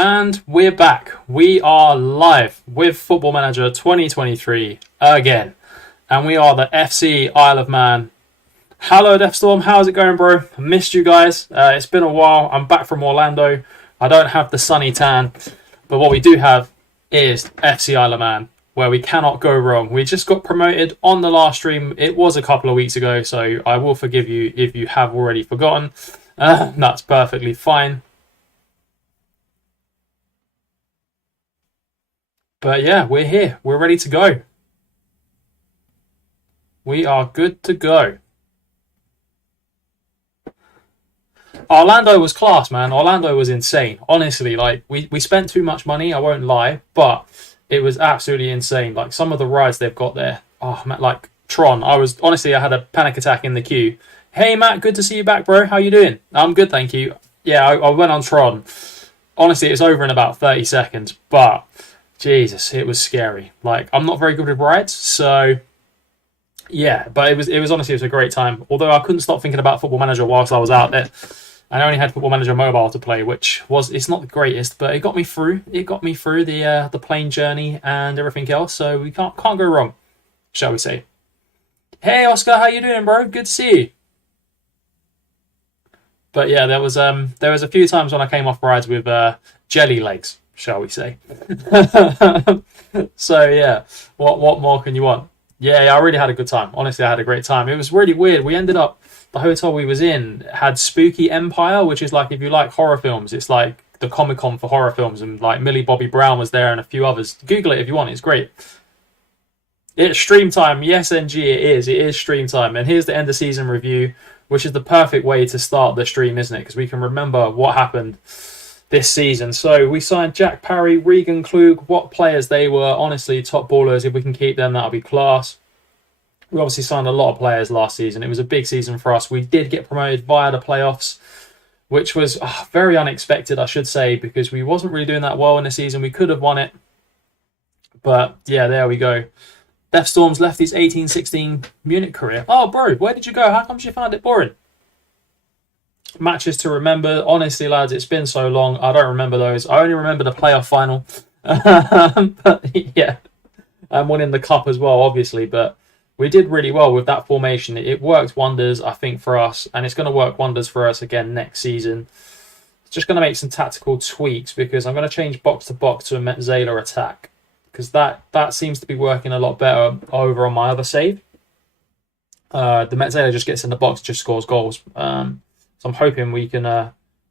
And we're back. We are live with Football Manager 2023 again. And we are the FC Isle of Man. Hello, Deathstorm. How's it going, bro? I missed you guys. It's been a while. I'm back from Orlando. I don't have the sunny tan. But what we do have is FC Isle of Man, where we cannot go wrong. We just got promoted on the last stream. It was a couple of weeks ago, so I will forgive you if you have already forgotten. That's perfectly fine. But yeah, we're here. We're ready to go. We are good to go. Orlando was class, man. Orlando was insane. Honestly, like we spent too much money, I won't lie, but it was absolutely insane. Like some of the rides they've got there. Oh man, like Tron. I had a panic attack in the queue. Hey Matt, good to see you back, bro. How you doing? I'm good, thank you. Yeah, I went on Tron. Honestly, it's over in about 30 seconds, but Jesus, it was scary. Like, I'm not very good with rides, so yeah, but it was honestly, it was a great time. Although I couldn't stop thinking about Football Manager whilst I was out there. I only had Football Manager Mobile to play, it's not the greatest, but it got me through. It got me through the plane journey and everything else, so we can't go wrong, shall we say. Hey Oscar, how you doing, bro? Good to see you. But yeah, there was a few times when I came off rides with jelly legs, shall we say. So yeah, what more can you want? Yeah, I really had a good time. Honestly, I had a great time. It was really weird. We ended up, the hotel we was in had Spooky Empire, which is like, if you like horror films, it's like the Comic-Con for horror films, and like Millie Bobby Brown was there and a few others. Google it if you want, it's great. It's stream time. Yes, NG, it is stream time. And here's the end of season review, which is the perfect way to start the stream, isn't it? Because we can remember what happened this season. So we signed Jack Parry, Regan Klug. What players they were. Honestly, top ballers. If we can keep them, that'll be class. We obviously signed a lot of players last season. It was a big season for us. We did get promoted via the playoffs, which was very unexpected, I should say, because we wasn't really doing that well in the season. We could have won it. But yeah, there we go. Deathstorm's left his 18-16 Munich career. Oh, bro, where did you go? How come you found it boring? Matches to remember. Honestly, lads, it's been so long. I don't remember those. I only remember the playoff final. But yeah, and winning the cup as well, obviously. But we did really well with that formation. It worked wonders, I think, for us. And it's going to work wonders for us again next season. Just going to make some tactical tweaks because I'm going to change box to box to a Metzela attack. Because that seems to be working a lot better over on my other save. The Metzela just gets in the box, just scores goals. So I'm hoping we can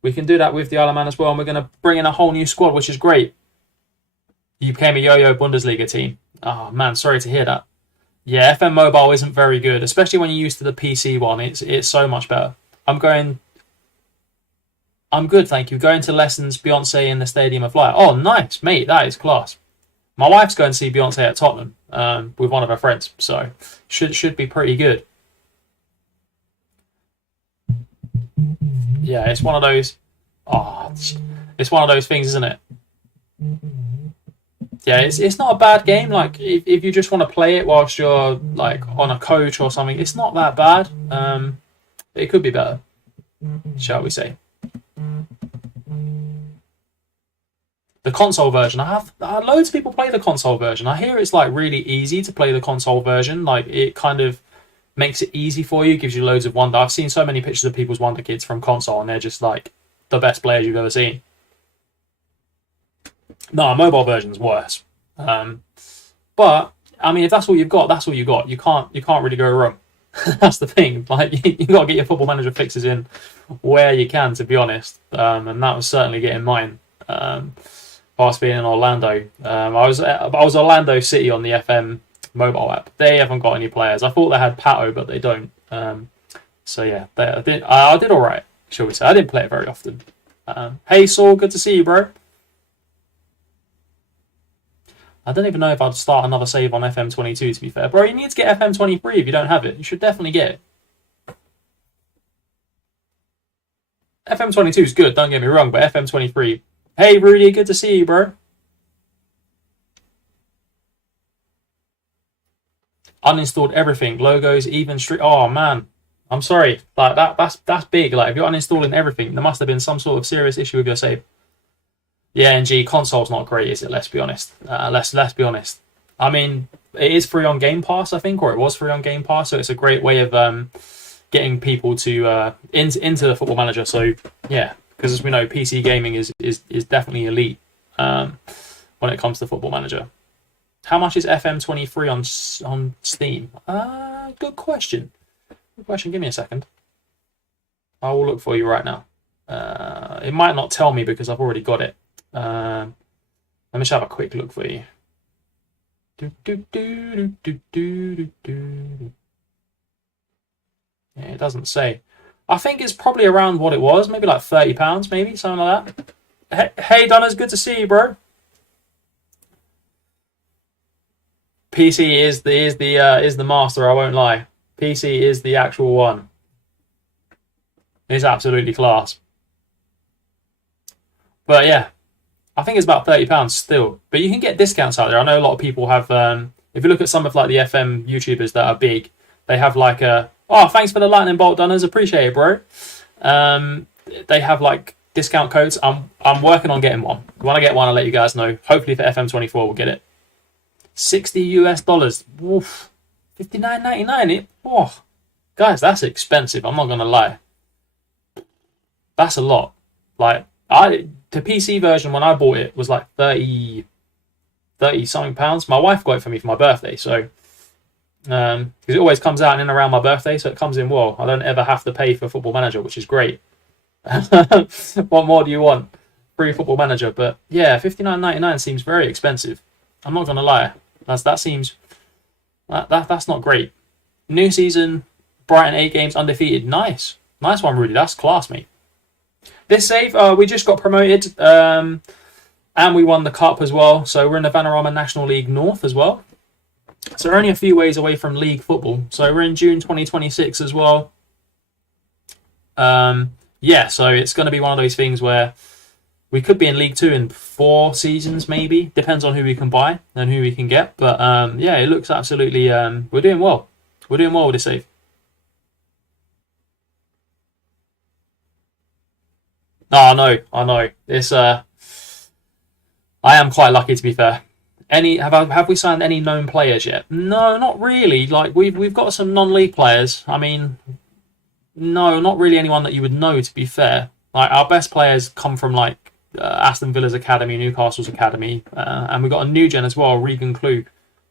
do that with the Isle of Man as well. And we're going to bring in a whole new squad, which is great. You became a yo-yo Bundesliga team. Oh, man, sorry to hear that. Yeah, FM Mobile isn't very good, especially when you're used to the PC one. It's so much better. I'm good, thank you. Going to lessons, Beyonce in the Stadium of Light. Oh, nice, mate. That is class. My wife's going to see Beyonce at Tottenham with one of her friends, so should be pretty good. Yeah, it's one of those. It's one of those things, isn't it? Yeah, it's not a bad game. Like if you just want to play it whilst you're like on a coach or something, it's not that bad. It could be better, shall we say? The console version, loads of people play the console version. I hear it's like really easy to play the console version. Like it kind of makes it easy for you, gives you loads of wonder. I've seen so many pictures of people's Wonder Kids from console, and they're just like the best players you've ever seen. No, mobile version's worse. But I mean, if that's all you've got, that's all you got. You can't really go wrong. That's the thing. Like you got to get your Football Manager fixes in where you can, to be honest. And that was certainly getting mine. Past being in Orlando, I was Orlando City on the FM mobile app. They haven't got any players. I thought they had Pato, but they don't. So yeah, I did all right, shall we say? I didn't play it very often. Hey Saul, good to see you, bro. I don't even know if I'd start another save on FM22, to be fair. Bro, you need to get FM23 if you don't have it. You should definitely get it. FM22 is good, don't get me wrong, but FM23... Hey, Rudy, good to see you, bro. Uninstalled everything. Logos, even street... Oh, man. I'm sorry. Like that's big. Like, if you're uninstalling everything, there must have been some sort of serious issue with your save. Yeah, and G console's not great, is it? Let's be honest. Let's be honest. I mean, it is free on Game Pass, I think, or it was free on Game Pass, so it's a great way of getting people to into the Football Manager. So yeah, because as we know, PC gaming is definitely elite when it comes to Football Manager. How much is FM23 on Steam? Good question. Good question. Give me a second. I will look for you right now. It might not tell me because I've already got it. Let me just have a quick look for you. Yeah, it doesn't say. I think it's probably around what it was, maybe like £30, maybe something like that. Hey, Donna's good to see you, bro. PC is the master. I won't lie. PC is the actual one. It's absolutely class. But yeah, I think it's about £30 still. But you can get discounts out there. I know a lot of people have. If you look at some of like the FM YouTubers that are big, they have like a. Oh, thanks for the lightning bolt, Dunners. Appreciate it, bro. They have like discount codes. I'm working on getting one. When I get one, I'll let you guys know. Hopefully for FM24, we'll get it. $60. Woof. $59.99. Oh, guys, that's expensive. I'm not gonna lie. That's a lot. Like the PC version when I bought it was like 30 something pounds. My wife got it for me for my birthday, so because it always comes out in and around my birthday, so it comes in well. I don't ever have to pay for Football Manager, which is great. What more do you want? Free Football Manager, but yeah, $59.99 seems very expensive. I'm not gonna lie. That seems that's not great. New season, Brighton 8 games undefeated. Nice one, Rudy. That's class, mate. This save, we just got promoted, and we won the cup as well. So we're in the Vanarama National League North as well. So we're only a few ways away from league football. So we're in June 2026 as well. Yeah, so it's going to be one of those things where we could be in League 2 in 4 seasons, maybe. Depends on who we can buy and who we can get. But yeah, it looks absolutely... we're doing well. We're doing well with this save. Oh, I know. It's I am quite lucky, to be fair. Have we signed any known players yet? No, not really. Like we've got some non-league players. I mean, no, not really anyone that you would know, to be fair. Like our best players come from like Aston Villa's academy, Newcastle's academy, and we've got a new gen as well, Regan Klug,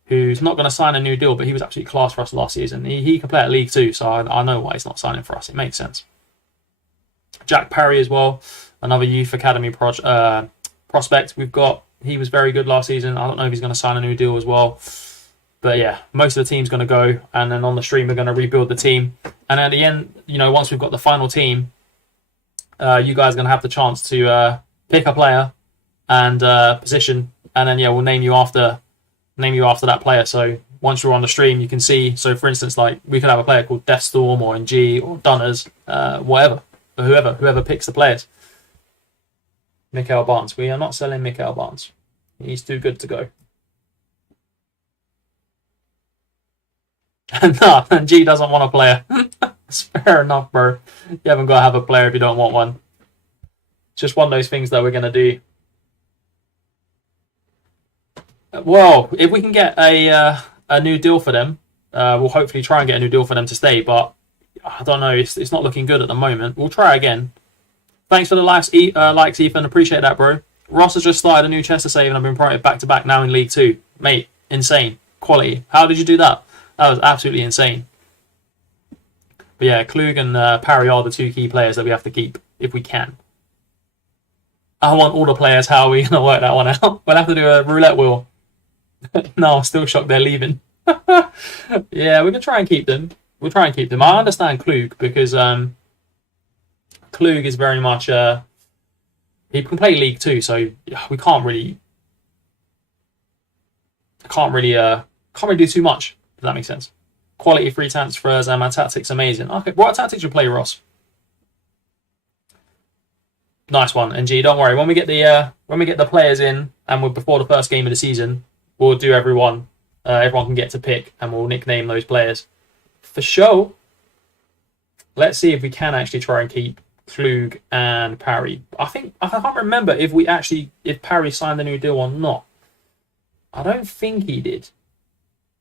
who's not going to sign a new deal, but he was absolutely class for us last season. He can play at League 2, so I know why he's not signing for us. It makes sense. Jack Parry as well, another youth academy prospect we've got. He was very good last season. I don't know if he's going to sign a new deal as well. But yeah, most of the team's going to go, and then on the stream we're going to rebuild the team. And at the end, once we've got the final team, you guys are going to have the chance to pick a player and position, and then yeah, we'll name you after that player. So once you're on the stream, you can see. So for instance, like we could have a player called Deathstorm or NG or Dunners, whatever. Whoever picks the players. Mikael Barnes. We are not selling Mikael Barnes. He's too good to go. No, G doesn't want a player. It's fair enough, bro. You haven't got to have a player if you don't want one. It's just one of those things that we're going to do. Well, if we can get a new deal for them, we'll hopefully try and get a new deal for them to stay, but I don't know. It's not looking good at the moment. We'll try again. Thanks for the likes, Ethan. Appreciate that, bro. Ross has just started a new Chester save and I've been promoted back-to-back now in League 2. Mate, insane. Quality. How did you do that? That was absolutely insane. But yeah, Klug and Parry are the 2 key players that we have to keep, if we can. I want all the players. How are we going to work that one out? We'll have to do a roulette wheel. No, I'm still shocked they're leaving. Yeah, we can try and keep them. We'll try and keep them. I understand Klug because Klug is very much he can play League 2, so we can't really do too much. Does that make sense? Quality free transfers and my tactics amazing. Okay, what tactics you play, Ross? Nice one, NG. Don't worry. When we get the players in and we're before the first game of the season, we'll do everyone. Everyone can get to pick, and we'll nickname those players. For sure. Let's see if we can actually try and keep Klug, and Parry. I can't remember if Parry signed the new deal or not. I don't think he did.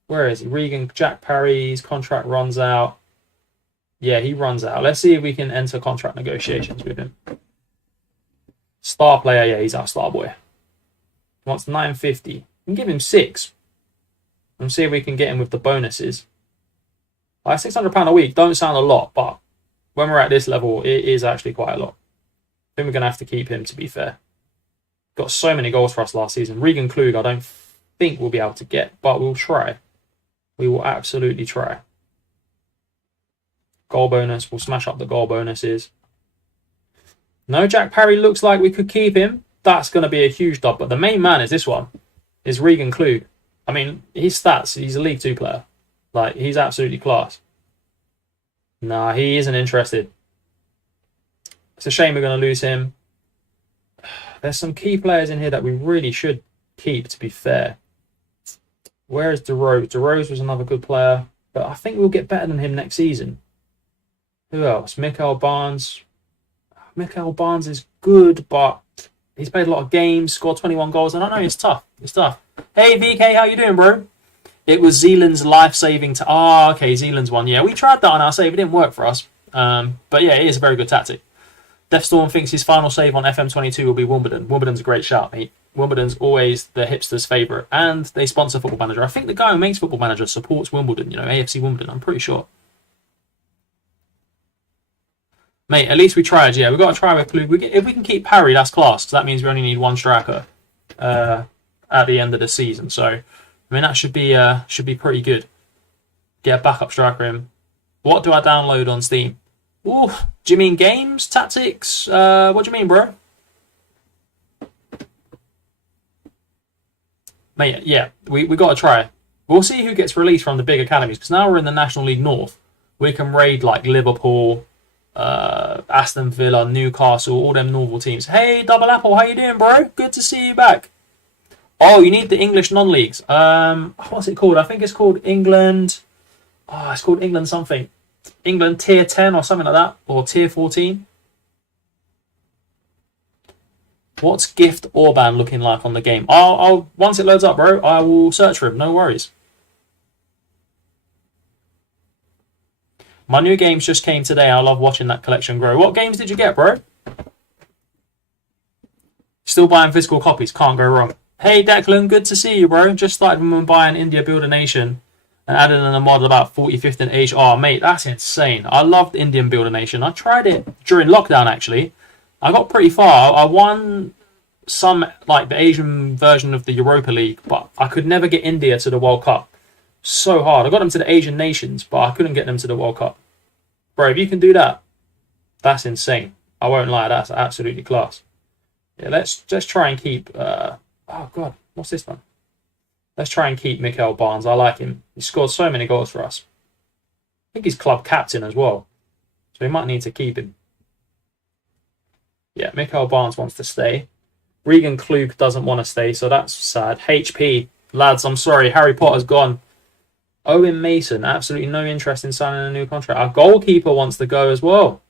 Where is he? Regan, Jack Parry's contract runs out. Yeah, he runs out. Let's see if we can enter contract negotiations with him. Star player, yeah, he's our star boy. He wants 950. We can give him 6. And see if we can get him with the bonuses. Like £600 a week don't sound a lot, but when we're at this level, it is actually quite a lot. I think we're going to have to keep him, to be fair. Got so many goals for us last season. Regan Klug, I don't think we'll be able to get, but we'll try. We will absolutely try. Goal bonus. We'll smash up the goal bonuses. No, Jack Parry looks like we could keep him. That's going to be a huge dub. But the main man is this one. Is Regan Klug. I mean, his stats, he's a League 2 player. Like, he's absolutely class. Nah, he isn't interested. It's a shame we're going to lose him. There's some key players in here that we really should keep, to be fair. Where is DeRose? DeRose was another good player. But I think we'll get better than him next season. Who else? Mikael Barnes. Mikael Barnes is good, but he's played a lot of games, scored 21 goals. And I know it's tough. It's tough. Hey, VK, how you doing, bro? It was Zealand's life-saving... okay, Zealand's one. Yeah, we tried that on our save. It didn't work for us. But yeah, it is a very good tactic. Deathstorm thinks his final save on FM22 will be Wimbledon. Wimbledon's a great shout, mate. Wimbledon's always the hipster's favourite. And they sponsor Football Manager. I think the guy who makes Football Manager supports Wimbledon, AFC Wimbledon. I'm pretty sure. Mate, at least we tried, yeah. We've got to try with Klug. If we can keep Parry, that's class. Because that means we only need one striker at the end of the season. So, I mean, that should be pretty good. Get a backup striker in. What do I download on Steam? Ooh, do you mean games, tactics? What do you mean, bro? Mate, yeah, we got to try. We'll see who gets released from the big academies. Because now we're in the National League North. We can raid like Liverpool, Aston Villa, Newcastle, all them Norval teams. Hey, Double Apple, how you doing, bro? Good to see you back. Oh, you need the English non-leagues. What's it called? I think it's called England. Oh, it's called England something. England tier 10 or something like that, or tier 14. What's Gift Orban looking like on the game? I'll once it loads up, bro, I will search for him. No worries. My new games just came today. I love watching that collection grow. What games did you get, bro? Still buying physical copies. Can't go wrong. Hey, Declan. Good to see you, bro. Just started with Mumbai and India Build a Nation and added in a mod about 45th in age. Oh, mate, that's insane. I loved Indian Build a Nation. I tried it during lockdown, actually. I got pretty far. I won some, like, the Asian version of the Europa League, but I could never get India to the World Cup. So hard. I got them to the Asian nations, but I couldn't get them to the World Cup. Bro, if you can do that, that's insane. I won't lie, that's absolutely class. Yeah, let's try and keep... oh, God, what's this one? Let's try and keep Mikael Barnes. I like him. He scored so many goals for us. I think he's club captain as well. So we might need to keep him. Yeah, Mikael Barnes wants to stay. Regan Klug doesn't want to stay, so that's sad. HP, lads, I'm sorry. Harry Potter's gone. Owen Mason, absolutely no interest in signing a new contract. Our goalkeeper wants to go as well.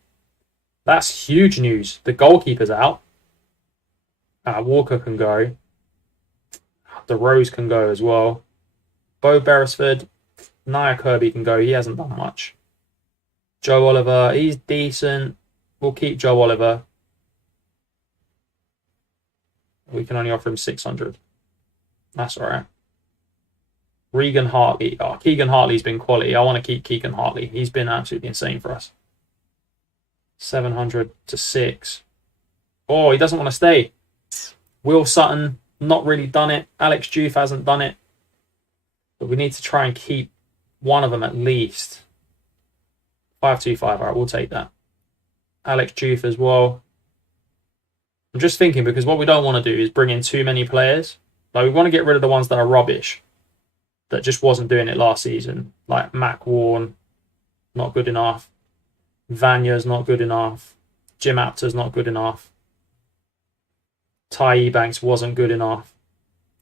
That's huge news. The goalkeeper's out. Walker can go. DeRose can go as well. Bo Beresford, Nia Kirby can go. He hasn't done much. Joe Oliver, he's decent. We'll keep Joe Oliver. We can only offer him 600. That's all right. Regan Hartley. Oh, Keegan Hartley's been quality. I want to keep Keegan Hartley. He's been absolutely insane for us. 700 to 6. Oh, he doesn't want to stay. Will Sutton, not really done it. Alex Juve hasn't done it. But we need to try and keep one of them at least. 525. All right, we'll take that. Alex Juve as well. I'm just thinking, because what we don't want to do is bring in too many players. Like, we want to get rid of the ones that are rubbish, that just wasn't doing it last season. Like Mac Warren, not good enough. Vanya's not good enough. Jim Apter's not good enough. Ty Ebanks wasn't good enough.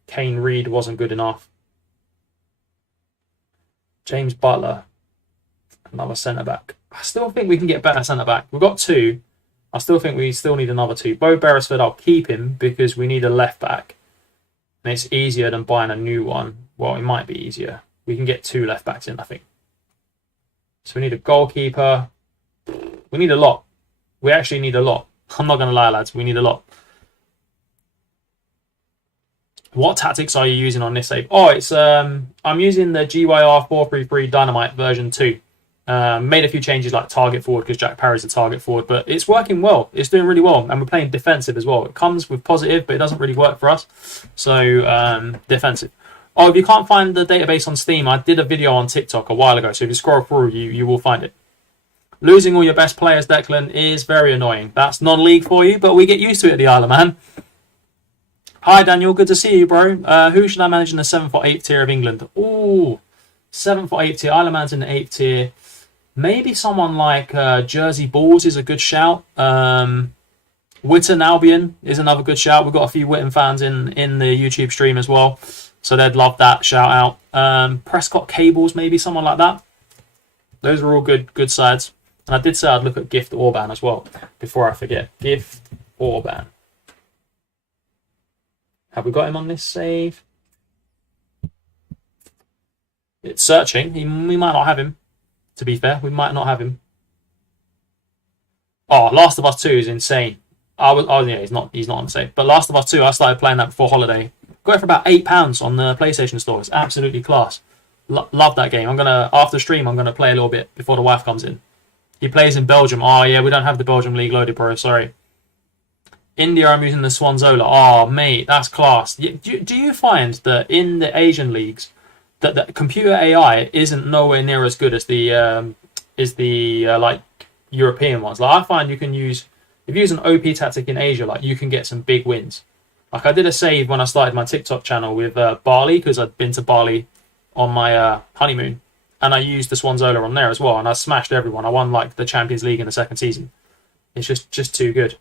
Kane Reed wasn't good enough. James Butler, another centre-back. I still think we can get better centre-back. We've got 2. I still think we still need another two. Bo Beresford, I'll keep him because we need a left back. And it's easier than buying a new one. Well, it might be easier. We can get two left backs in, I think. So we need a goalkeeper. We need a lot. We actually need a lot. I'm not going to lie, lads. We need a lot. What tactics are you using on this save? Oh, it's I'm using the GYR 433 Dynamite version 2. Made a few changes like target forward because Jack Parry's a target forward, but it's working well. It's doing really well, and we're playing defensive as well. It comes with positive, but it doesn't really work for us. So defensive. Oh, if you can't find the database on Steam, I did a video on TikTok a while ago, so if you scroll through, you will find it. Losing all your best players, Declan, is very annoying. That's non-league for you, but we get used to it at the Isle of Man. Hi, Daniel. Good to see you, bro. Who should I manage in the 7th or 8th tier of England? Ooh, 7th or 8th tier. Isle of Man's in the 8th tier. Maybe someone like Jersey Bulls is a good shout. Witten Albion is another good shout. We've got a few Witten fans in the YouTube stream as well, so they'd love that shout out. Prescott Cables, maybe someone like that. Those are all good sides. And I did say I'd look at Gift Orban as well before I forget. Gift Orban. Have we got him on this save? It's searching. We might not have him. To be fair, we might not have him. Oh, Last of Us 2 is insane. Yeah, he's not on the save. But Last of Us 2, I started playing that before holiday. Got it for about £8 on the PlayStation Store. It's absolutely class. Love that game. After stream, I'm gonna play a little bit before the wife comes in. He plays in Belgium. Oh yeah, we don't have the Belgium league loaded, bro. Sorry. India, I'm using the Swanzola. Oh mate, that's class. Do you find that in the Asian leagues that the computer AI isn't nowhere near as good as the like European ones? Like I find if you use an OP tactic in Asia, like you can get some big wins. Like I did a save when I started my TikTok channel with Bali because I'd been to Bali on my honeymoon, and I used the Swanzola on there as well, and I smashed everyone. I won like the Champions League in the second season. It's just too good.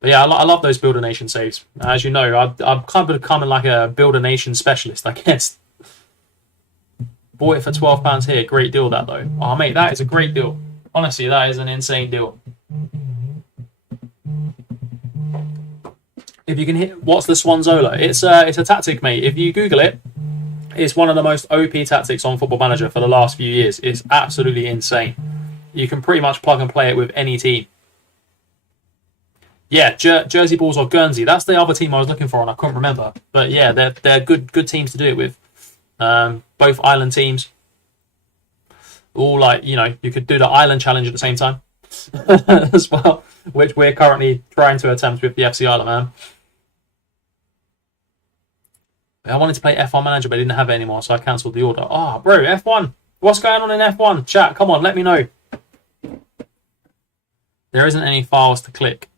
But yeah, I love those Builder Nation saves. As you know, I've kind of becoming like a Builder Nation specialist, I guess. Bought it for £12 here. Great deal, that though. Oh mate, that is a great deal. Honestly, that is an insane deal. If you can hit, what's the Swanzola? It's a tactic, mate. If you Google it, it's one of the most OP tactics on Football Manager for the last few years. It's absolutely insane. You can pretty much plug and play it with any team. Yeah, Jersey Bulls or Guernsey. That's the other team I was looking for, and I couldn't remember. But yeah, they're good teams to do it with. Both island teams. All like, you know, you could do the island challenge at the same time as well, which we're currently trying to attempt with the FC Isle of Man. I wanted to play F1 Manager, but I didn't have it anymore, so I cancelled the order. Oh, bro, F1. What's going on in F1? Chat, come on, let me know. There isn't any files to click.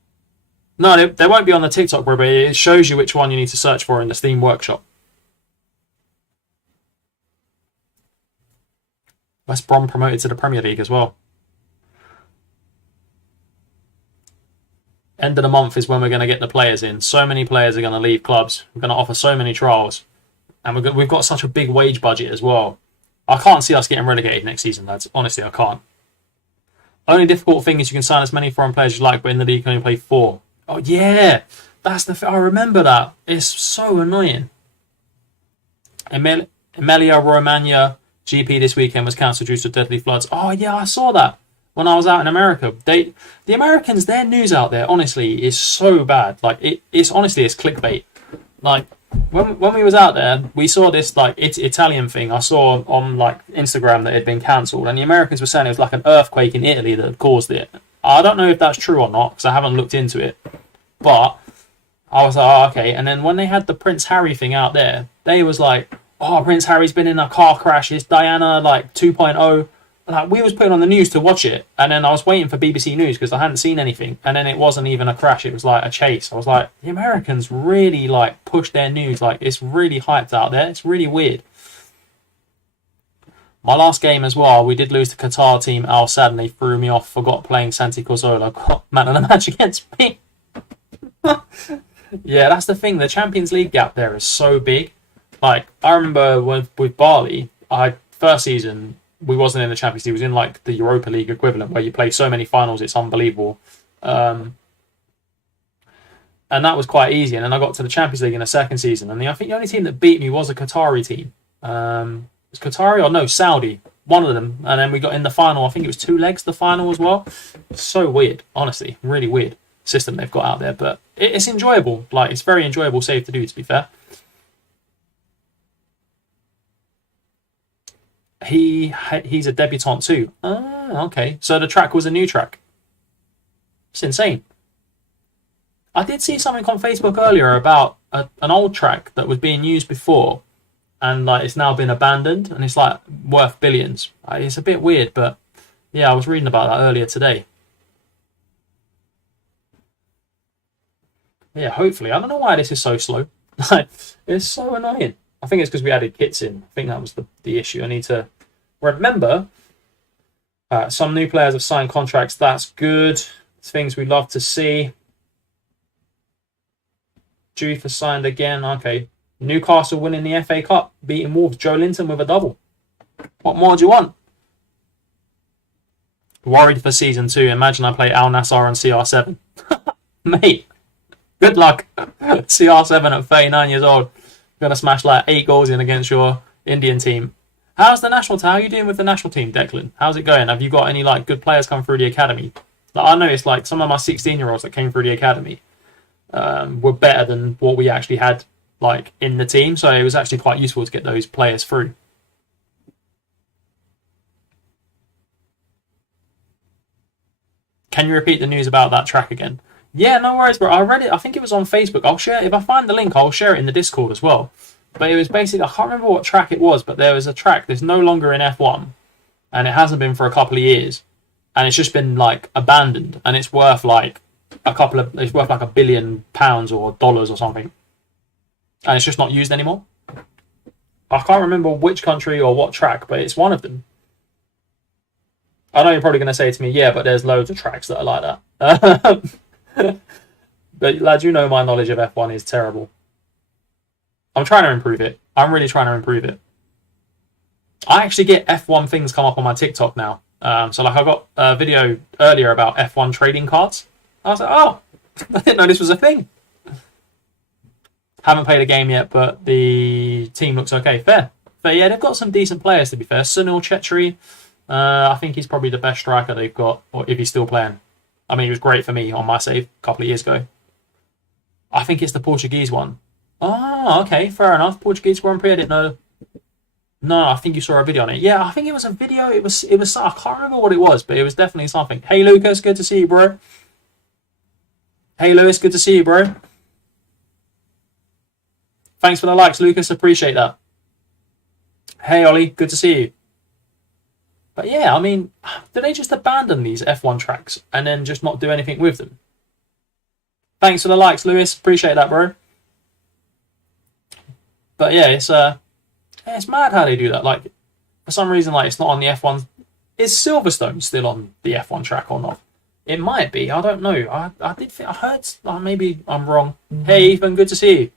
No, they won't be on the TikTok, bro, but it shows you which one you need to search for in the Steam Workshop. West Brom promoted to the Premier League as well. End of the month is when we're going to get the players in. So many players are going to leave clubs. We're going to offer so many trials. And we've got such a big wage budget as well. I can't see us getting relegated next season, lads. Honestly, I can't. Only difficult thing is you can sign as many foreign players as you like, but in the league you can only play 4. Oh, yeah. That's the I remember that. It's so annoying. Emilia Romagna GP this weekend was cancelled due to deadly floods. Oh, yeah, I saw that when I was out in America. The Americans, their news out there, honestly, is so bad. Like, it's clickbait. Like, when we was out there, we saw this, like, Italian thing. I saw on, like, Instagram that it had been cancelled, and the Americans were saying it was like an earthquake in Italy that had caused it. I don't know if that's true or not, because I haven't looked into it. But I was like, oh, okay. And then when they had the Prince Harry thing out there, they was like, oh, Prince Harry's been in a car crash. It's Diana, like, 2.0. Like, we was putting on the news to watch it, and then I was waiting for BBC News because I hadn't seen anything, and then it wasn't even a crash. It was like a chase. I was like, the Americans really, like, push their news. Like, it's really hyped out there. It's really weird. My last game as well, we did lose to Qatar team Al Sadd, and they threw me off. Forgot playing Santi Cazorla. Got man of the match against me. Yeah, that's the thing. The Champions League gap there is so big. Like, I remember with Bali, first season, we wasn't in the Champions League. It was in like the Europa League equivalent, where you play so many finals, it's unbelievable. And that was quite easy. And then I got to the Champions League in the second season, and I think the only team that beat me was a Qatari team. Was Qatari or no, Saudi, one of them. And then we got in the final. I think it was 2 legs the final as well. So weird, honestly, really weird system they've got out there, but it's enjoyable. Like, it's very enjoyable save to do, to be fair. He's a debutant too. Ah, okay. So the track was a new track. It's insane. I did see something on Facebook earlier about an old track that was being used before, and like it's now been abandoned, and it's like worth billions. It's a bit weird, but yeah, I was reading about that earlier today. Yeah, hopefully. I don't know why this is so slow. Like, it's so annoying. I think it's because we added kits in. I think that was the issue. I need to remember. Some new players have signed contracts. That's good. It's things we love to see. Due for signed again. Okay. Newcastle winning the FA Cup, beating Wolves. Joe Linton with a double. What more do you want? Worried for season 2. Imagine I play Al Nassr on CR7. Mate, good luck. CR7 at 39 years old. Gonna smash like 8 goals in against your Indian team. How's the national team? How are you doing with the national team, Declan? How's it going? Have you got any like good players come through the academy? Like, I noticed like some of my 16-year-olds that came through the academy were better than what we actually had like in the team. So it was actually quite useful to get those players through. Can you repeat the news about that track again? Yeah, no worries, bro. I read it. I think it was on Facebook. I'll share it. If I find the link, I'll share it in the Discord as well. But it was basically, I can't remember what track it was, but there was a track that's no longer in F1, and it hasn't been for a couple of years, and it's just been like abandoned, and it's worth like it's worth like £1 billion or dollars or something, and it's just not used anymore. I can't remember which country or what track, but it's one of them. I know you're probably going to say to me, yeah, but there's loads of tracks that are like that. But lads, you know my knowledge of F1 is terrible. I'm trying to improve it. I'm really trying to improve it. I actually get F1 things come up on my TikTok now. So like I got a video earlier about F1 trading cards. I was like, oh, I didn't know this was a thing. Haven't played a game yet, but the team looks okay. Fair. But yeah, they've got some decent players, to be fair. Sunil Chetri, I think he's probably the best striker they've got, or if he's still playing. I mean, he was great for me on my save a couple of years ago. I think it's the Portuguese one. Oh, okay, fair enough. Portuguese Grand Prix, I didn't know. No, I think you saw a video on it. Yeah, I think it was a video. It was. I can't remember what it was, but it was definitely something. Hey, Lucas, good to see you, bro. Hey, Lewis, good to see you, bro. Thanks for the likes, Lucas. Appreciate that. Hey, Ollie, good to see you. But yeah, I mean, do they just abandon these F1 tracks and then just not do anything with them? Thanks for the likes, Lewis. Appreciate that, bro. But yeah, it's mad how they do that. Like, for some reason, like it's not on the F1. Is Silverstone still on the F1 track or not? It might be. I don't know. I did think I heard. Maybe I'm wrong. Hey, Ethan, good to see you.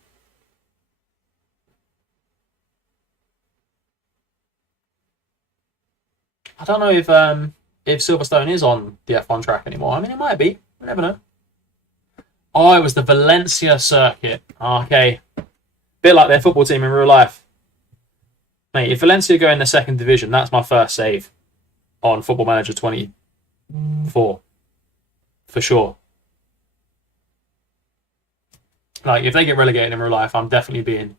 I don't know if Silverstone is on the F1 track anymore. I mean, it might be. We never know. Oh, it was the Valencia circuit. Okay. Bit like their football team in real life. Mate, if Valencia go in the second division, that's my first save on Football Manager 24. For sure. Like, if they get relegated in real life, I'm definitely being...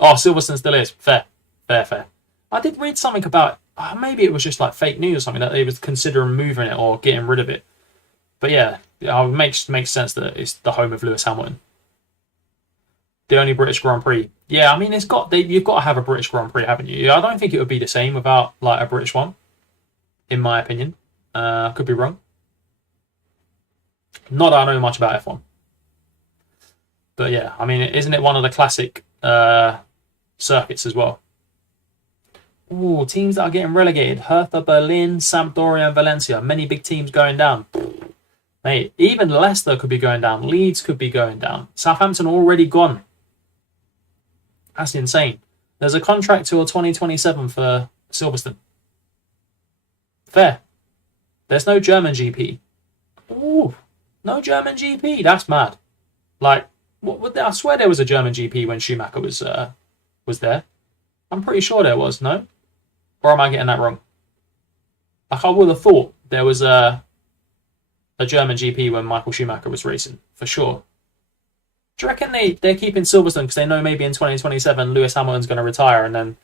Oh, Silverstone still is. Fair. Fair. I did read something about... maybe it was just like fake news or something, that they was considering moving it or getting rid of it. But yeah, it makes sense that it's the home of Lewis Hamilton. The only British Grand Prix. Yeah, I mean, you've got to have a British Grand Prix, haven't you? I don't think it would be the same without like a British one, in my opinion. Could be wrong. Not that I know much about F1. But yeah, I mean, isn't it one of the classic circuits as well? Ooh, teams that are getting relegated. Hertha Berlin, Sampdoria and Valencia. Many big teams going down. Mate, even Leicester could be going down. Leeds could be going down. Southampton already gone. That's insane. There's a contract till 2027 for Silverstone. Fair. There's no German GP. Ooh, no German GP. That's mad. Like, I swear there was a German GP when Schumacher was there. I'm pretty sure there was. No, or am I getting that wrong? Like, I would have thought there was a German GP when Michael Schumacher was racing for sure. Do you reckon they're keeping Silverstone because they know maybe in 2027 Lewis Hamilton's going to retire and then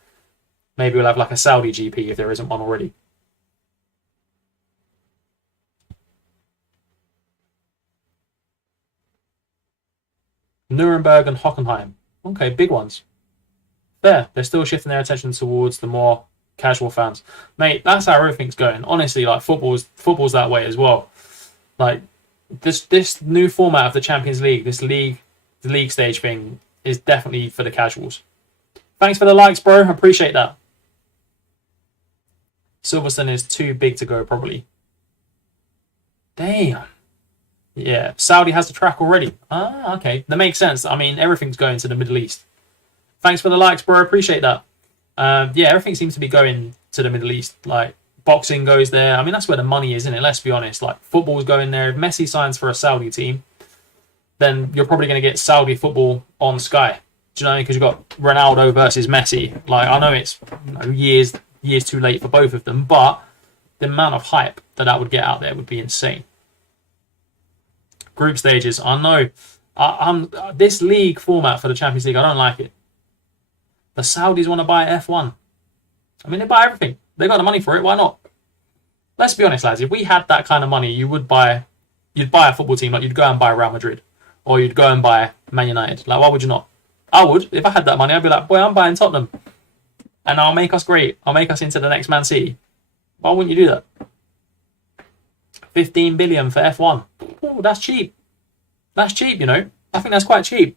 maybe we'll have like a Saudi GP if there isn't one already? Nuremberg and Hockenheim. Okay, big ones. There, they're still shifting their attention towards the more casual fans. Mate, that's how everything's going. Honestly, like football's that way as well. Like this new format of the Champions League, the league stage thing is definitely for the casuals. Thanks for the likes, bro. I appreciate that. Silverstone is too big to go, probably. Damn. Yeah, Saudi has the track already. Ah, okay. That makes sense. I mean, everything's going to the Middle East. Thanks for the likes, bro. I appreciate that. Yeah, everything seems to be going to the Middle East. Like, boxing goes there. I mean, that's where the money is, isn't it? Let's be honest. Like, football's going there. If Messi signs for a Saudi team, then you're probably going to get Saudi football on Sky. Do you know? Because you've got Ronaldo versus Messi. Like, I know it's years too late for both of them, but the amount of hype that would get out there would be insane. Group stages. I know. This league format for the Champions League, I don't like it. The Saudis want to buy F1. I mean, they buy everything. They got the money for it. Why not? Let's be honest, lads. If we had that kind of money, you'd buy a football team. Like, you'd go and buy Real Madrid, or you'd go and buy Man United. Like, why would you not? I would. If I had that money, I'd be like, boy, I'm buying Tottenham, and I'll make us great. I'll make us into the next Man City. Why wouldn't you do that? 15 billion for F1. Ooh, that's cheap. That's cheap, you know. I think that's quite cheap.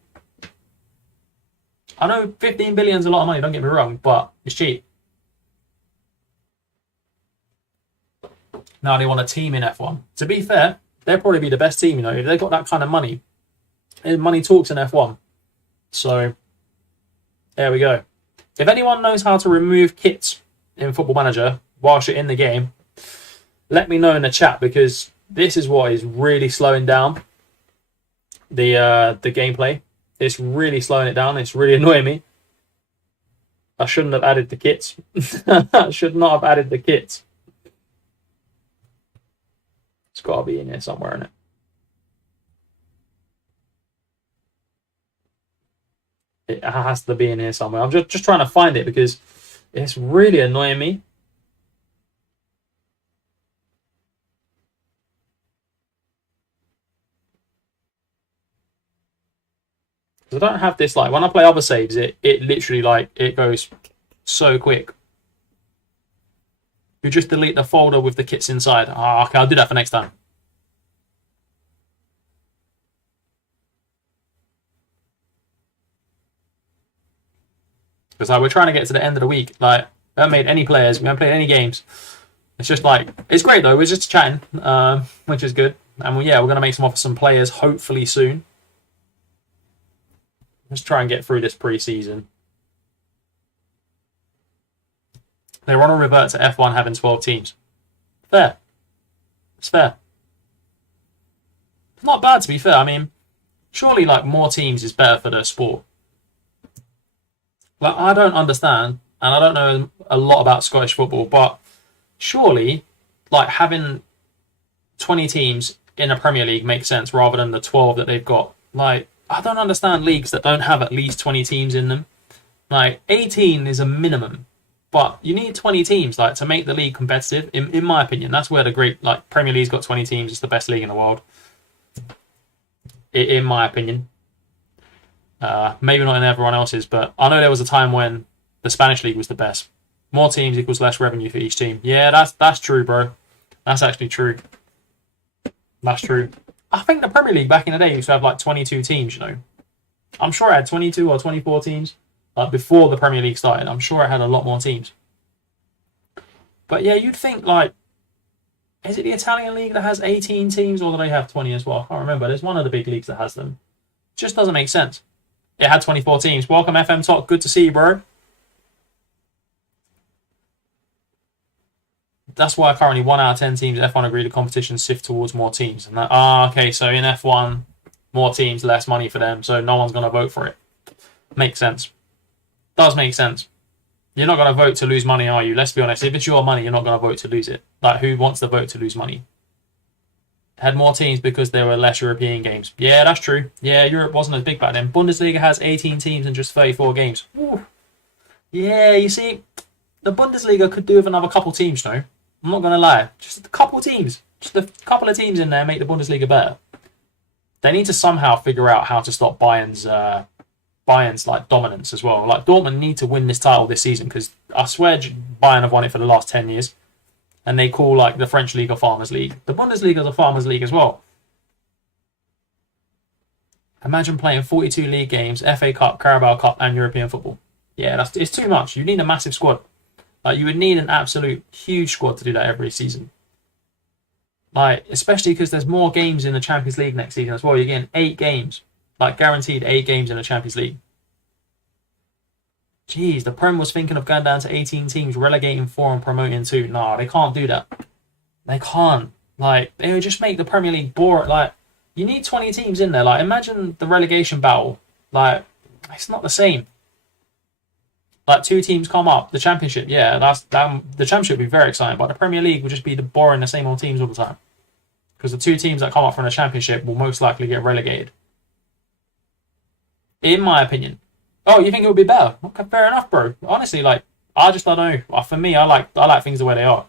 I know 15 billion is a lot of money, don't get me wrong, but it's cheap. Now they want a team in F1. To be fair, they'll probably be the best team, you know. If they've got that kind of money, and money talks in F1. So, there we go. If anyone knows how to remove kits in Football Manager whilst you're in the game, let me know in the chat, because this is what is really slowing down the gameplay. It's really slowing it down. It's really annoying me. I shouldn't have added the kits. I should not have added the kits. It's got to be in here somewhere, isn't it? It has to be in here somewhere. I'm just trying to find it because it's really annoying me. I don't have this, like, when I play other saves, it literally, like, it goes so quick. You just delete the folder with the kits inside. Ah, okay, I'll do that for next time. Because, like, we're trying to get to the end of the week. Like, we haven't made any players. We haven't played any games. It's just, like, it's great, though. We're just chatting, which is good. And, yeah, we're going to make some players, hopefully, soon. Let's try and get through this pre-season. They want to revert to F1 having 12 teams. Fair. It's fair. It's not bad, to be fair. I mean, surely, like, more teams is better for the sport. Like, I don't understand, and I don't know a lot about Scottish football, but surely, like, having 20 teams in a Premier League makes sense rather than the 12 that they've got. Like, I don't understand leagues that don't have at least 20 teams in them. Like, 18 is a minimum, but you need 20 teams, like, to make the league competitive. In my opinion, that's where the great, like, Premier League's got 20 teams. It's the best league in the world. In my opinion. Maybe not in everyone else's, but I know there was a time when the Spanish league was the best. More teams equals less revenue for each team. Yeah, that's true, bro. That's actually true. That's true. I think the Premier League back in the day used to have like 22 teams, you know. I'm sure it had 22 or 24 teams. Like, before the Premier League started, I'm sure it had a lot more teams. But yeah, you'd think, like, is it the Italian league that has 18 teams, or do they have 20 as well? I can't remember. There's one of the big leagues that has them. It just doesn't make sense. It had 24 teams. Welcome, FM Talk. Good to see you, bro. that's why currently 1 out of 10 teams F1 agree the competition sift towards more teams. And that, okay, so in F1, more teams, less money for them, so no one's going to vote for it. Makes sense. Does make sense. You're not going to vote to lose money, are you? Let's be honest. If it's your money, you're not going to vote to lose it. Like, who wants to vote to lose money? Had more teams because there were less European games. Yeah, that's true. Yeah, Europe wasn't as big back then. Bundesliga has 18 teams and just 34 games. Ooh. Yeah, you see, the Bundesliga could do with another couple teams, though. I'm not going to lie. Just a couple teams. Just a couple of teams in there make the Bundesliga better. They need to somehow figure out how to stop Bayern's like dominance as well. Like, Dortmund need to win this title this season, because I swear Bayern have won it for the last 10 years. And they call like the French League a Farmers League. The Bundesliga is a Farmers League as well. Imagine playing 42 league games, FA Cup, Carabao Cup, and European football. Yeah, it's too much. You need a massive squad. Like, you would need an absolute huge squad to do that every season. Like, especially because there's more games in the Champions League next season as well. You're getting 8 games. Like, guaranteed 8 games in the Champions League. Jeez, the Prem was thinking of going down to 18 teams, relegating 4 and promoting 2. Nah, they can't do that. They can't. Like, they would just make the Premier League boring. Like, you need 20 teams in there. Like, imagine the relegation battle. Like, it's not the same. Like, 2 teams come up. The Championship, yeah, the Championship would be very exciting, but the Premier League would just be the boring, the same old teams all the time. Because the 2 teams that come up from the Championship will most likely get relegated. In my opinion. Oh, you think it would be better? Okay, fair enough, bro. Honestly, like, I just don't know. For me, I like things the way they are.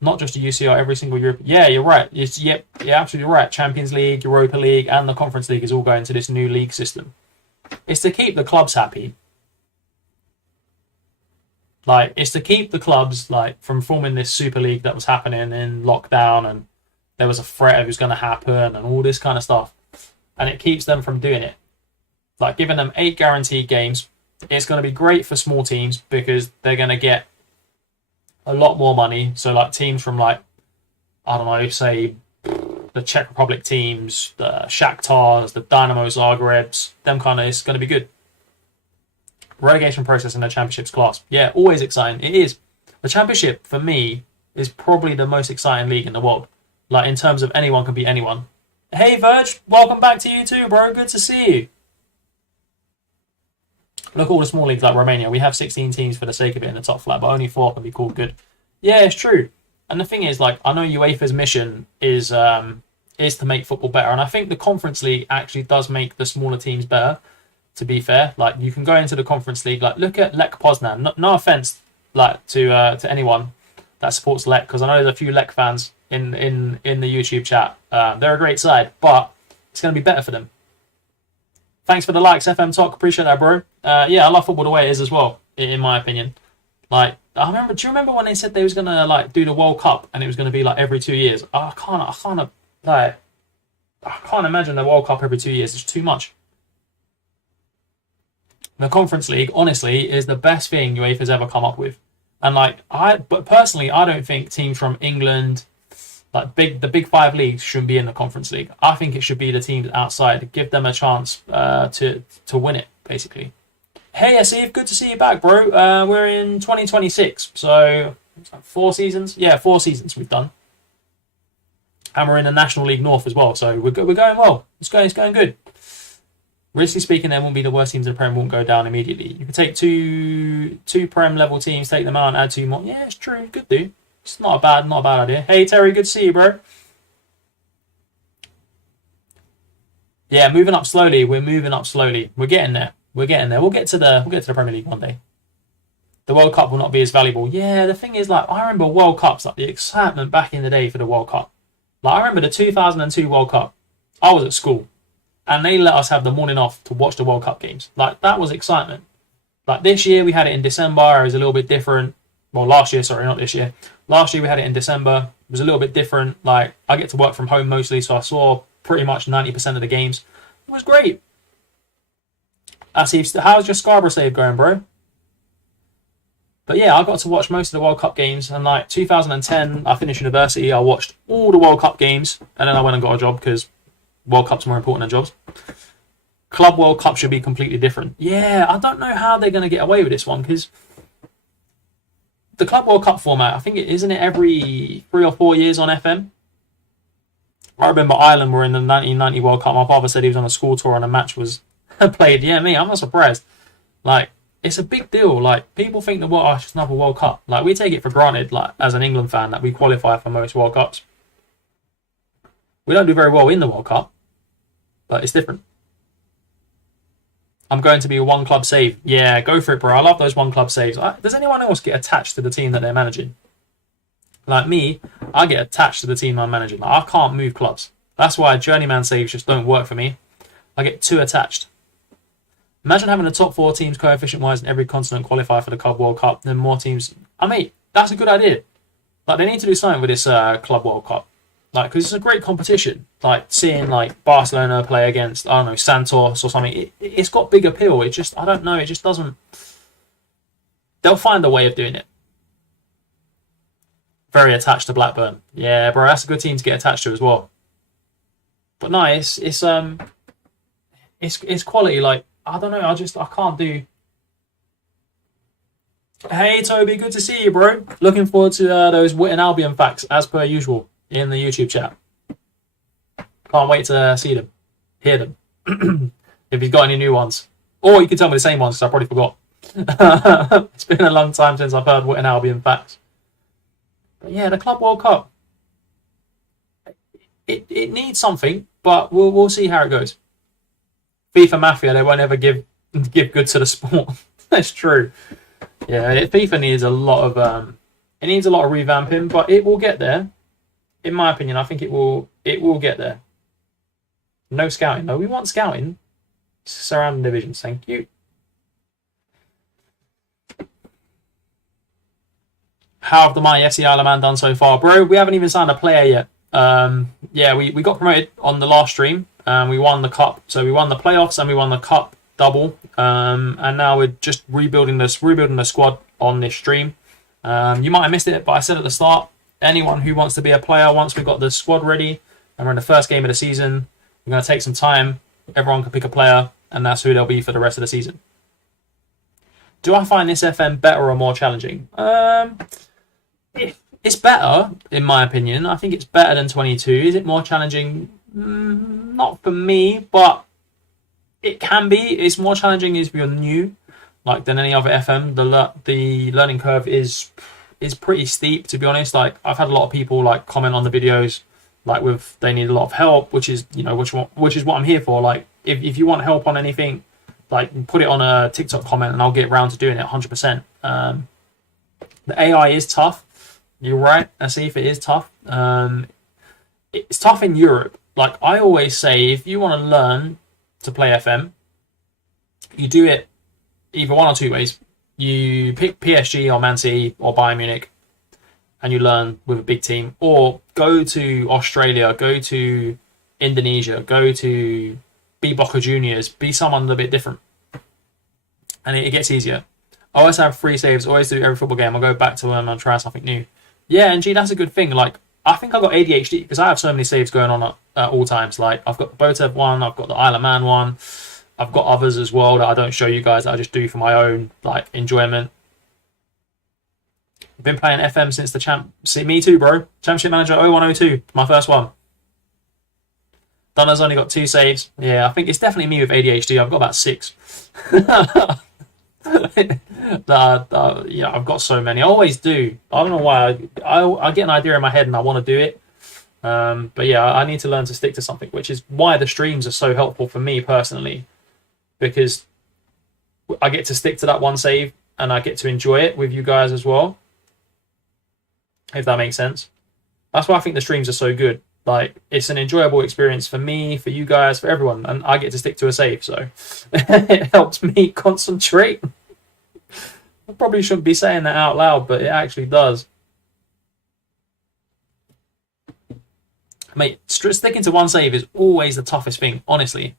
Not just the UCL, every single Europe. Yeah, you're right. You're absolutely right. Champions League, Europa League, and the Conference League is all going to this new league system. It's to keep the clubs happy. Like, it's to keep the clubs, like, from forming this Super League that was happening in lockdown, and there was a threat of it was going to happen, and all this kind of stuff. And it keeps them from doing it. Like, giving them 8 guaranteed games, it's going to be great for small teams because they're going to get a lot more money. So, like, teams from, like, I don't know, say the Czech Republic teams, the Shakhtars, the Dynamo Zagrebs, them kind of, it's going to be good. Relegation process in the Championships class. Yeah, always exciting. It is. The Championship, for me, is probably the most exciting league in the world. Like, in terms of anyone can beat anyone. Hey, Verge, welcome back to you too, bro. Good to see you. Look at all the small leagues like Romania. We have 16 teams for the sake of it in the top flight, but only 4 can be called good. Yeah, it's true. And the thing is, like, I know UEFA's mission is to make football better, and I think the Conference League actually does make the smaller teams better. To be fair, like, you can go into the Conference League. Like, look at Lech Poznan. No offense, like, to anyone that supports Lech, because I know there's a few Lech fans in the YouTube chat. They're a great side, but it's going to be better for them. Thanks for the likes, FM Talk. Appreciate that, bro. Yeah, I love football the way it is as well, in my opinion. Like, do you remember when they said they was gonna, like, do the World Cup and it was gonna be like every 2 years? I can't imagine the World Cup every 2 years. It's too much. The Conference League, honestly, is the best thing UEFA's ever come up with. And, like, but personally, I don't think teams from England, like the big 5 leagues, shouldn't be in the Conference League. I think it should be the teams outside to give them a chance to win it, basically. Hey, Asif, good to see you back, bro. We're in 2026, so it's like 4 seasons. Yeah, 4 seasons we've done, and we're in the National League North as well. So we're going well. It's going good. Realistically speaking, they won't be the worst teams in the Prem. Won't go down immediately. You can take two Prem level teams, take them out, and add 2 more. Yeah, it's true. Good, dude. It's not a bad idea. Hey, Terry, good to see you, bro. Yeah, moving up slowly. We're moving up slowly. We're getting there. We'll get to the Premier League one day. The World Cup will not be as valuable. Yeah, the thing is, like, I remember World Cups, like the excitement back in the day for the World Cup. Like, I remember the 2002 World Cup. I was at school, and they let us have the morning off to watch the World Cup games. Like, that was excitement. Like, this year we had it in December. It was a little bit different. Well, last year, sorry, not this year. Last year we had it in December. It was a little bit different. Like, I get to work from home mostly, so I saw pretty much 90% of the games. It was great. How's your Scarborough save going, bro? But yeah, I got to watch most of the World Cup games, and like 2010, I finished university. I watched all the World Cup games, and then I went and got a job because World Cup's more important than jobs. Club World Cup should be completely different. Yeah, I don't know how they're going to get away with this one, because the Club World Cup format, I think isn't it every 3 or 4 years on FM? I remember Ireland were in the 1990 World Cup. My father said he was on a school tour and a match was played. Yeah, I'm not surprised. Like, it's a big deal. Like, people think that, well, it's just another World Cup. Like, we take it for granted, like, as an England fan, that we qualify for most World Cups. We don't do very well in the World Cup, but it's different. I'm going to be a one club save. Yeah, go for it, bro. I love those one club saves. Does anyone else get attached to the team that they're managing? Like me, I get attached to the team I'm managing. Like, I can't move clubs. That's why journeyman saves just don't work for me. I get too attached. Imagine having the top 4 teams coefficient-wise in every continent qualify for the Club World Cup. Then more teams. That's a good idea. Like, they need to do something with this Club World Cup. Like, because it's a great competition. Like, seeing, like, Barcelona play against, I don't know, Santos or something. It's got big appeal. It just, I don't know, it just doesn't... They'll find a way of doing it. Very attached to Blackburn. Yeah, bro, that's a good team to get attached to as well. But no, it's quality. Like, I don't know, I can't do... Hey, Toby, good to see you, bro. Looking forward to those Witten Albion facts, as per usual, in the YouTube chat. Can't wait to see them, hear them, if he's got any new ones. Or you can tell me the same ones, because I probably forgot. It's been a long time since I've heard Witten Albion facts. But yeah, the Club World Cup. It needs something, but we'll see how it goes. FIFA Mafia, they won't ever give good to the sport. That's true. Yeah, FIFA needs a lot of revamping, but it will get there. In my opinion, I think it will get there. No scouting. No, we want scouting. Surrounding divisions, thank you. How have the Mighty FC Isle of Man done so far? Bro, we haven't even signed a player yet. Yeah, we got promoted on the last stream. We won the cup. So we won the playoffs and we won the cup double. And now we're just rebuilding the squad on this stream. You might have missed it, but I said at the start, anyone who wants to be a player, once we've got the squad ready and we're in the first game of the season, we're going to take some time. Everyone can pick a player, and that's who they'll be for the rest of the season. Do I find this FM better or more challenging? It's better, in my opinion. I think it's better than 22. Is it more challenging? Not for me, but it can be. It's more challenging if you're new, like, than any other FM. The learning curve is pretty steep, to be honest. Like, I've had a lot of people like comment on the videos, like, they need a lot of help, which is what I'm here for. Like, if you want help on anything, like, put it on a TikTok comment and I'll get around to doing it 100%. The AI is tough. You're right, Asif, it is tough. It's tough in Europe. Like, I always say, if you want to learn to play FM, you do it either one or two ways. You pick PSG or Man City or Bayern Munich and you learn with a big team, or go to Australia, go to Indonesia, go to be Boca Juniors, be someone a bit different, and it gets easier. I always have 3 saves, always do every football game. I'll go back to them and try something new. Yeah, and G, that's a good thing. Like, I think I've got ADHD because I have so many saves going on at all times. Like, I've got the Botev one, I've got the Isle of Man one, I've got others as well that I don't show you guys, that I just do for my own, like, enjoyment. I've been playing FM since the champ. See, me too, bro. Championship Manager 0102, my first one. Donna's only got 2 saves. Yeah, I think it's definitely me with ADHD. I've got about 6. Yeah, I've got so many. I always do. I don't know why. I get an idea in my head and I want to do it. But yeah, I need to learn to stick to something, which is why the streams are so helpful for me personally, because I get to stick to that one save and I get to enjoy it with you guys as well, if that makes sense. That's why I think the streams are so good. Like, it's an enjoyable experience for me, for you guys, for everyone, and I get to stick to a save, so it helps me concentrate. I probably shouldn't be saying that out loud, but it actually does. Mate, sticking to one save is always the toughest thing, honestly.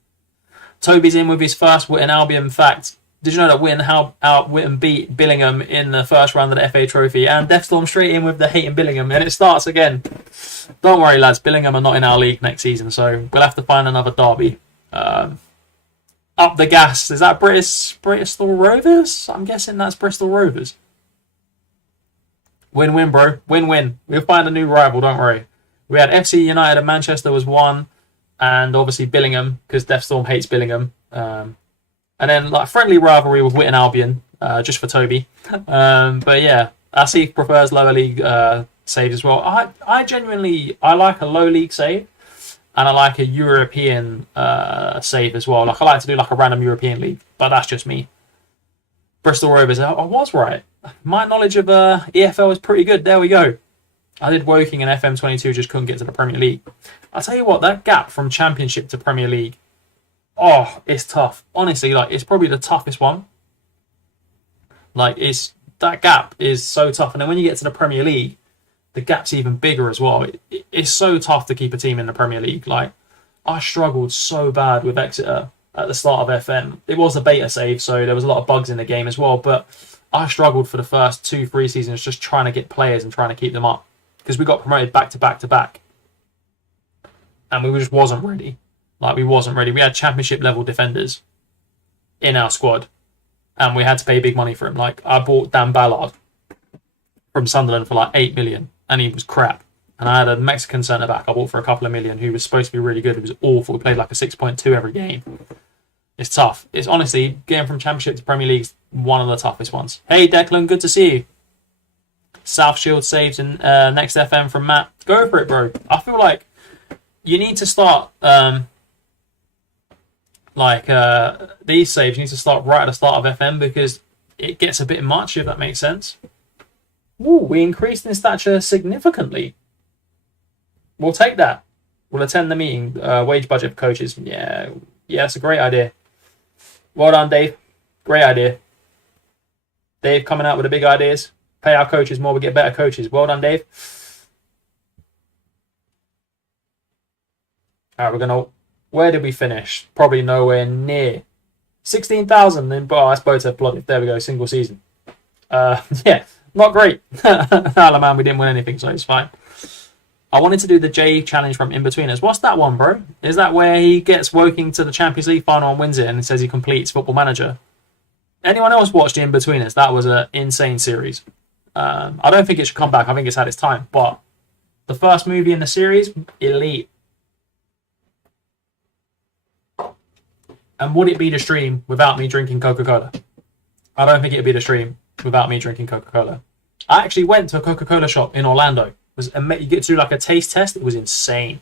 Toby's in with his first Witten Albion fact. Did you know that Witten beat Billingham in the first round of the FA Trophy? And Deathstorm straight in with the hating Billingham, and it starts again. Don't worry, lads. Billingham are not in our league next season, so we'll have to find another derby. Up the gas. Is that Bristol Rovers? I'm guessing that's Bristol Rovers. Win-win, bro. Win-win. We'll find a new rival, don't worry. We had FC United and Manchester was one, and obviously Billingham, because Deathstorm hates Billingham. And then like friendly rivalry with Witten Albion, just for Toby. But yeah, Asif prefers lower league saves as well. I genuinely like a low league save, and I like a European save as well. Like I like to do like a random European league, but that's just me. Bristol Rovers, I was right. My knowledge of EFL is pretty good. There we go. I did Woking and FM22, just couldn't get to the Premier League. I'll tell you what, that gap from Championship to Premier League, oh, it's tough. Honestly, like it's probably the toughest one. Like that gap is so tough, and then when you get to the Premier League, the gap's even bigger as well. It's so tough to keep a team in the Premier League. Like I struggled so bad with Exeter at the start of FM. It was a beta save, so there was a lot of bugs in the game as well. But I struggled for the first 2-3 seasons just trying to get players and trying to keep them up because we got promoted back to back to back, and we just wasn't ready. Like we wasn't ready. We had Championship level defenders in our squad, and we had to pay big money for him. Like I bought Dan Ballard from Sunderland for like 8 million, and he was crap. And I had a Mexican centre back I bought for a couple of million who was supposed to be really good. He was awful. We played like a 6.2 every game. It's tough. It's honestly getting from Championship to Premier League is one of the toughest ones. Hey Declan, good to see you. South Shield saves in next FM from Matt. Go for it, bro. I feel like you need to start these saves. You need to start right at the start of FM because it gets a bit much, if that makes sense. Ooh, we increased in stature significantly. We'll take that. We'll attend the meeting. Wage budget for coaches. Yeah, it's a great idea. Well done, Dave. Great idea. Dave coming out with the big ideas. Pay our coaches more, we get better coaches. Well done, Dave. All right, where did we finish? Probably nowhere near 16,000 in that's Bota Plodiv. There we go, single season. Yeah, not great. Man, we didn't win anything, so it's fine. I wanted to do the J challenge from In-Betweeners. What's that one, bro? Is that where he gets Woking to the Champions League final and wins it and it says he completes Football Manager? Anyone else watched the In-Betweeners? That was an insane series. I don't think it should come back. I think it's had its time. But the first movie in the series, elite. And would it be the stream without me drinking Coca-Cola? I don't think it would be the stream without me drinking Coca-Cola. I actually went to a Coca-Cola shop in Orlando. You get to do like a taste test. It was insane.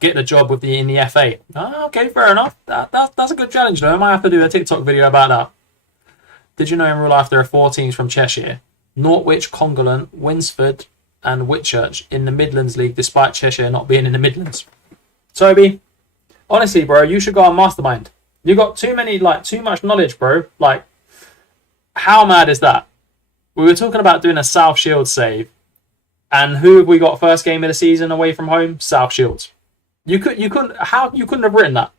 Get the job in the FA. Oh, okay, fair enough. That's a good challenge though. I might have to do a TikTok video about that. Did you know in real life there are 4 teams from Cheshire? Norwich, Congolland, Winsford and Whitchurch in the Midlands League despite Cheshire not being in the Midlands. Toby, honestly bro, you should go on Mastermind. You got too much knowledge, bro. Like, how mad is that? We were talking about doing a South Shield save, and who have we got first game of the season away from home? South Shields. You couldn't have written that.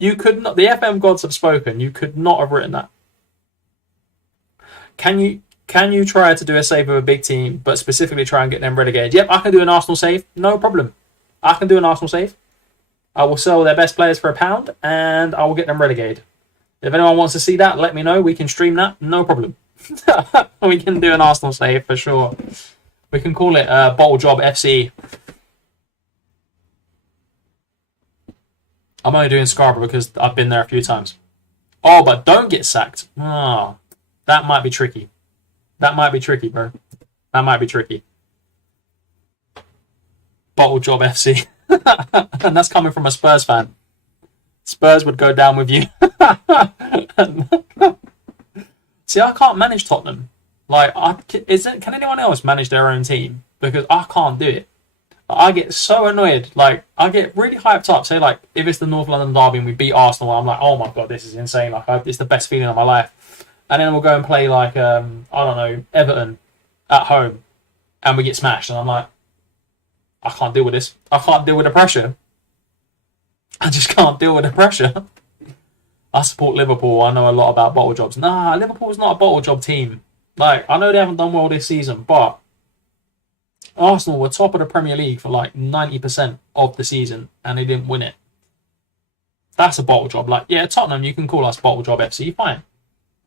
You could not. The FM gods have spoken. You could not have written that. Can you try to do a save with a big team, but specifically try and get them relegated? Yep, I can do an Arsenal save. No problem. I can do an Arsenal save. I will sell their best players for £1, and I will get them relegated. If anyone wants to see that, let me know. We can stream that. No problem. We can do an Arsenal save for sure. We can call it Bottle Job FC. I'm only doing Scarborough because I've been there a few times. Oh, but don't get sacked. Oh, that might be tricky. That might be tricky, bro. That might be tricky. Bottle Job FC. And that's coming from a Spurs fan. Spurs would go down with you. See, I can't manage Tottenham. Like, can anyone else manage their own team? Because I can't do it. I get so annoyed. Like, I get really hyped up. Say, like, if it's the North London derby and we beat Arsenal, I'm like, oh my god, this is insane. Like, it's the best feeling of my life. And then we'll go and play, like, I don't know, Everton at home, and we get smashed. And I'm like, I can't deal with this. I can't deal with the pressure. I just can't deal with the pressure. I support Liverpool. I know a lot about bottle jobs. Nah, Liverpool's not a bottle job team. Like, I know they haven't done well this season, but Arsenal were top of the Premier League for like 90% of the season, and they didn't win it. That's a bottle job. Like, yeah, Tottenham, you can call us bottle job FC, fine.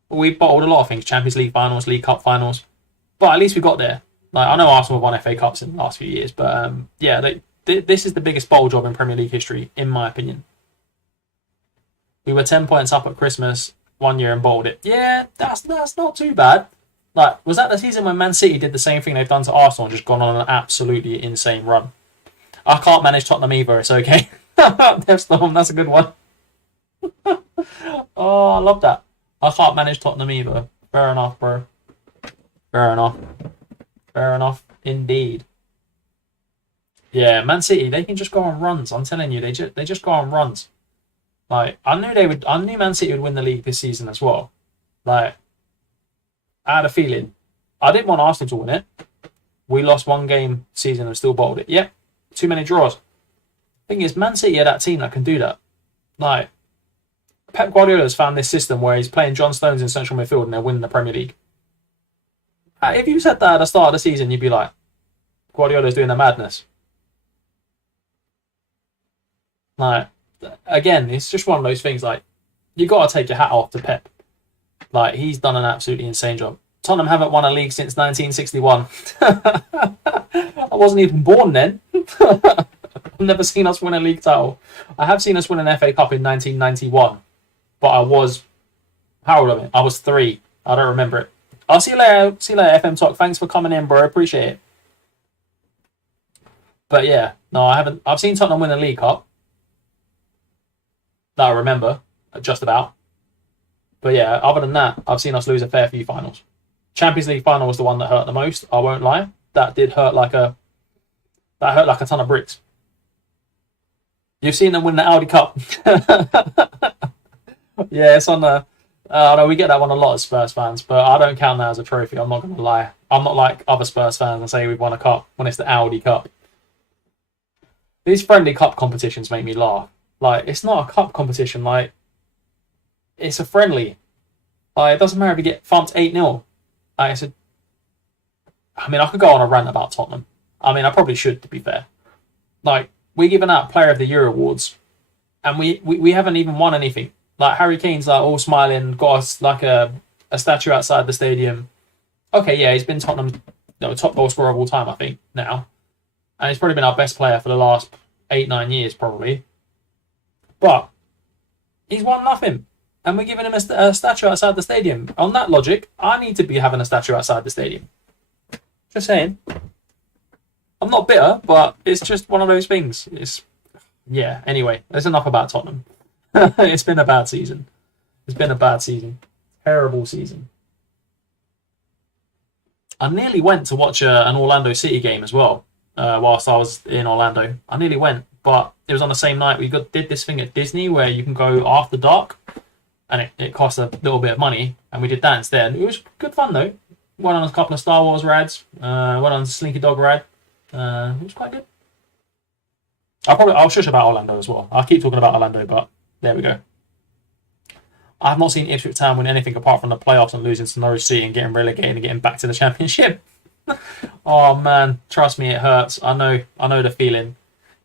But we bottled a lot of things. Champions League finals, League Cup finals. But at least we got there. Like, I know Arsenal have won FA Cups in the last few years, but yeah, this is the biggest bowl job in Premier League history, in my opinion. We were 10 points up at Christmas one year and bowled it. Yeah, that's not too bad. Like, was that the season when Man City did the same thing they've done to Arsenal and just gone on an absolutely insane run? I can't manage Tottenham either, it's okay. Dev Storm, that's a good one. Oh, I love that. I can't manage Tottenham either. Fair enough, bro. Fair enough. Fair enough, indeed. Yeah, Man City, they can just go on runs. I'm telling you, they just go on runs. Like, I knew Man City would win the league this season as well. Like, I had a feeling. I didn't want Arsenal to win it. We lost one game season and still bottled it. Yep, too many draws. Thing is, Man City are that team that can do that. Like, Pep Guardiola's found this system where he's playing John Stones in central midfield and they're winning the Premier League. If you said that at the start of the season, you'd be like, Guardiola's doing a madness. Like, again, it's just one of those things. Like, you got to take your hat off to Pep. Like, he's done an absolutely insane job. Tottenham haven't won a league since 1961. I wasn't even born then. I've never seen us win a league title. I have seen us win an FA Cup in 1991, but I was, how old am I? I was 3. I don't remember it. I'll see you later. See you later, FM Talk. Thanks for coming in, bro. Appreciate it. But yeah, no, I haven't. I've seen Tottenham win a League Cup. That I remember, just about. But yeah, other than that, I've seen us lose a fair few finals. Champions League final was the one that hurt the most. I won't lie. That hurt like a ton of bricks. You've seen them win the Audi Cup. Yeah, it's on the. No, we get that one a lot as Spurs fans, but I don't count that as a trophy. I'm not going to lie. I'm not like other Spurs fans and say we've won a cup when it's the Audi Cup. These friendly cup competitions make me laugh. Like, it's not a cup competition. Like, it's a friendly. Like, it doesn't matter if you get thumped 8-0. Like, I mean, I could go on a rant about Tottenham. I mean, I probably should, to be fair. Like, we're giving out Player of the Year awards, and we haven't even won anything. Like, Harry Kane's like all smiling, got us like a statue outside the stadium. Okay, yeah, he's been Tottenham's top goal scorer of all time, I think, now. And he's probably been our best player for the last 8-9 years, probably. But he's won nothing. And we're giving him a statue outside the stadium. On that logic, I need to be having a statue outside the stadium. Just saying. I'm not bitter, but it's just one of those things. Yeah, anyway, there's enough about Tottenham. It's been a bad season. It's been a bad season. Terrible season. I nearly went to watch an Orlando City game as well, whilst I was in Orlando. I nearly went, but it was on the same night. We did this thing at Disney where you can go after dark, and it cost a little bit of money, and we did that instead. It was good fun, though. Went on a couple of Star Wars rides, went on a Slinky Dog ride. It was quite good. I'll shush about Orlando as well. I'll keep talking about Orlando, but there we go. I have not seen Ipswich Town win anything apart from the playoffs and losing to Norwich City and getting relegated and getting back to the Championship. Oh man, trust me, it hurts. I know the feeling.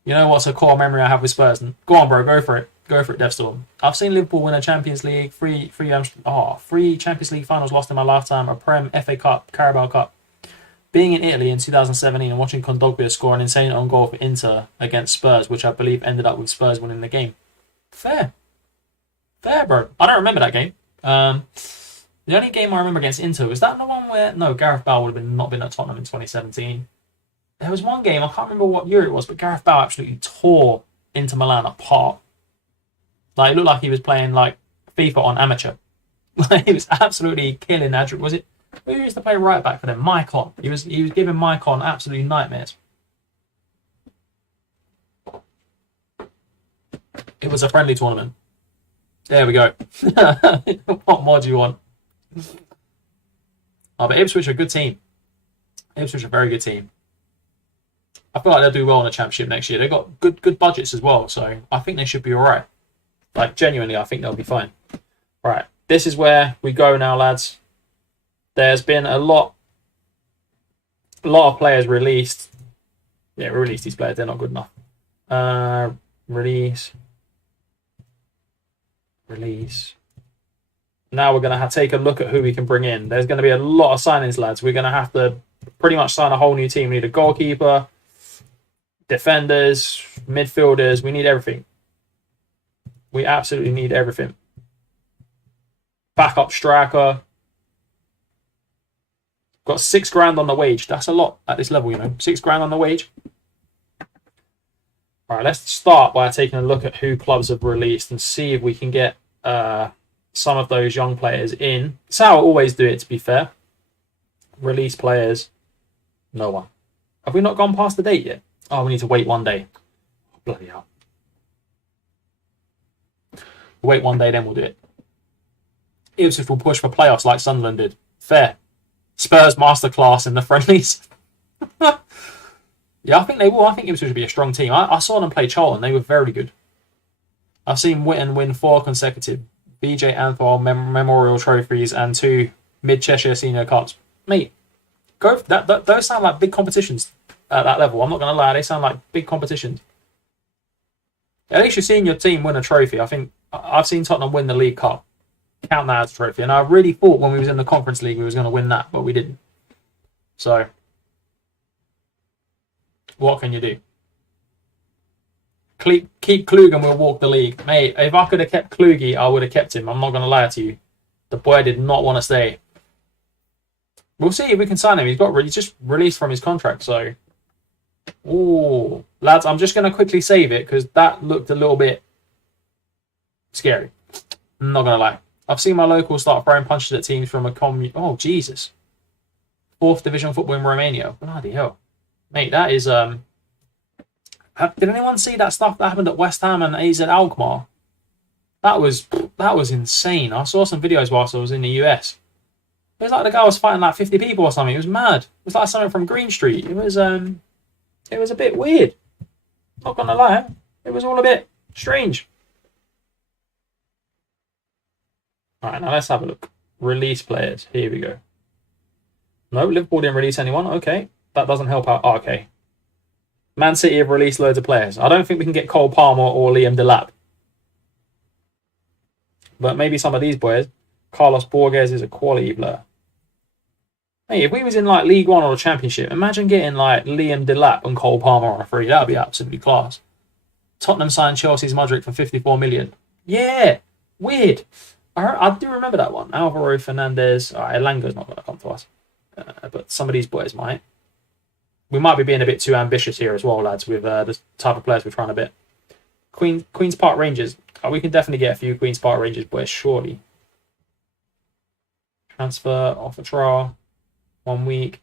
You know what's a core memory I have with Spurs? Go on, bro, go for it. Go for it, Devstorm. I've seen Liverpool win a Champions League, three Champions League finals lost in my lifetime, a Prem, FA Cup, Carabao Cup. Being in Italy in 2017 and watching Kondogbia score an insane own goal for Inter against Spurs, which I believe ended up with Spurs winning the game. Fair, bro. I don't remember that game. The only game I remember against Inter, was that the one where... No, Gareth Bale would have not been at Tottenham in 2017. There was one game, I can't remember what year it was, but Gareth Bale absolutely tore Inter Milan apart. Like, it looked like he was playing, like, FIFA on amateur. Like, he was absolutely killing Adrian. Was it... Who used to play right back for them? Maicon. He was giving Maicon absolutely nightmares. It was a friendly tournament. There we go. What more do you want? Oh, but Ipswich are a good team. Ipswich are a very good team. I feel like they'll do well in the Championship next year. They've got good budgets as well, so I think they should be all right. Like, genuinely, I think they'll be fine. Right, this is where we go now, lads. There's been a lot of players released. Yeah, we released these players. They're not good enough. Release. Now we're going to take a look at who we can bring in. There's going to be a lot of signings, lads. We're going to have to pretty much sign a whole new team. We need a goalkeeper, defenders, midfielders. We need everything. We absolutely need everything. Backup striker. Got $6,000 on the wage. That's a lot at this level, you know. $6,000 on the wage. All right, let's start by taking a look at who clubs have released and see if we can get some of those young players in. It's how I always do it, to be fair. Release players. No one. Have we not gone past the date yet? Oh, we need to wait 1 day. Oh, bloody hell. Wait 1 day, then we'll do it. Ipswich will push for playoffs like Sunderland did. Fair. Spurs masterclass in the friendlies. Yeah, I think they will. I think Ipswich will be a strong team. I saw them play Charlton. They were very good. I've seen Witten win 4 consecutive BJ Anthol Memorial Trophies and 2 Mid-Cheshire Senior Cups. Mate, go those sound like big competitions at that level. I'm not going to lie. They sound like big competitions. At least you're seeing your team win a trophy. I think I've seen Tottenham win the League Cup. Count that as a trophy. And I really thought when we was in the Conference League we was going to win that, but we didn't. So, what can you do? Keep Klug and we'll walk the league. Mate, if I could have kept Klugi, I would have kept him. I'm not going to lie to you. The boy did not want to stay. We'll see if we can sign him. He's just released from his contract, so... Ooh. Lads, I'm just going to quickly save it because that looked a little bit scary. I'm not going to lie. I've seen my locals start throwing punches at teams from a Oh, Jesus. 4th division football in Romania. Bloody hell. Mate, that is... Did anyone see that stuff that happened at West Ham and AZ Alkmaar? That was insane. I saw some videos whilst I was in the US. It was like the guy was fighting like 50 people or something. It was mad. It was like something from Green Street. It was a bit weird. Not gonna lie. It was all a bit strange. Alright, now let's have a look. Release players. Here we go. No, Liverpool didn't release anyone. Okay. That doesn't help out. Oh, okay. Man City have released loads of players. I don't think we can get Cole Palmer or Liam Delap. But maybe some of these boys. Carlos Borges is a quality player. Hey, if we was in like League One or the Championship, imagine getting like Liam Delap and Cole Palmer on a free. That would be absolutely class. Tottenham signed Chelsea's Mudryk for 54 million. Yeah, weird. I do remember that one. Alvaro Fernandez. Elanga's not going to come to us. But some of these boys might. We might be being a bit too ambitious here as well, lads, with the type of players we're trying to bet. Queen's Park Rangers. We can definitely get a few Queen's Park Rangers boys, surely. Transfer, offer trial, 1 week.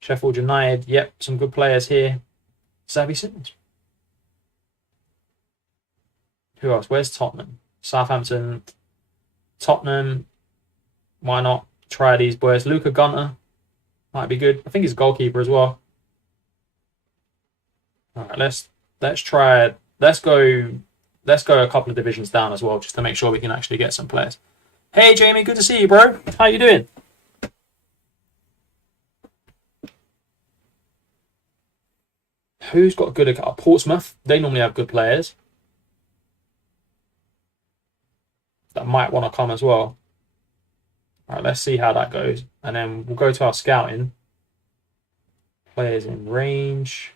Sheffield United, yep, some good players here. Xavi Simons. Who else? Where's Tottenham? Southampton, Tottenham. Why not try these boys? Luca Gunter might be good. I think he's a goalkeeper as well. All right, let's try it. Let's go a couple of divisions down as well, just to make sure we can actually get some players. Hey Jamie, good to see you, bro. How you doing? Who's got good at Portsmouth? They normally have good players that might want to come as well. All right, let's see how that goes, and then we'll go to our scouting. Players in range.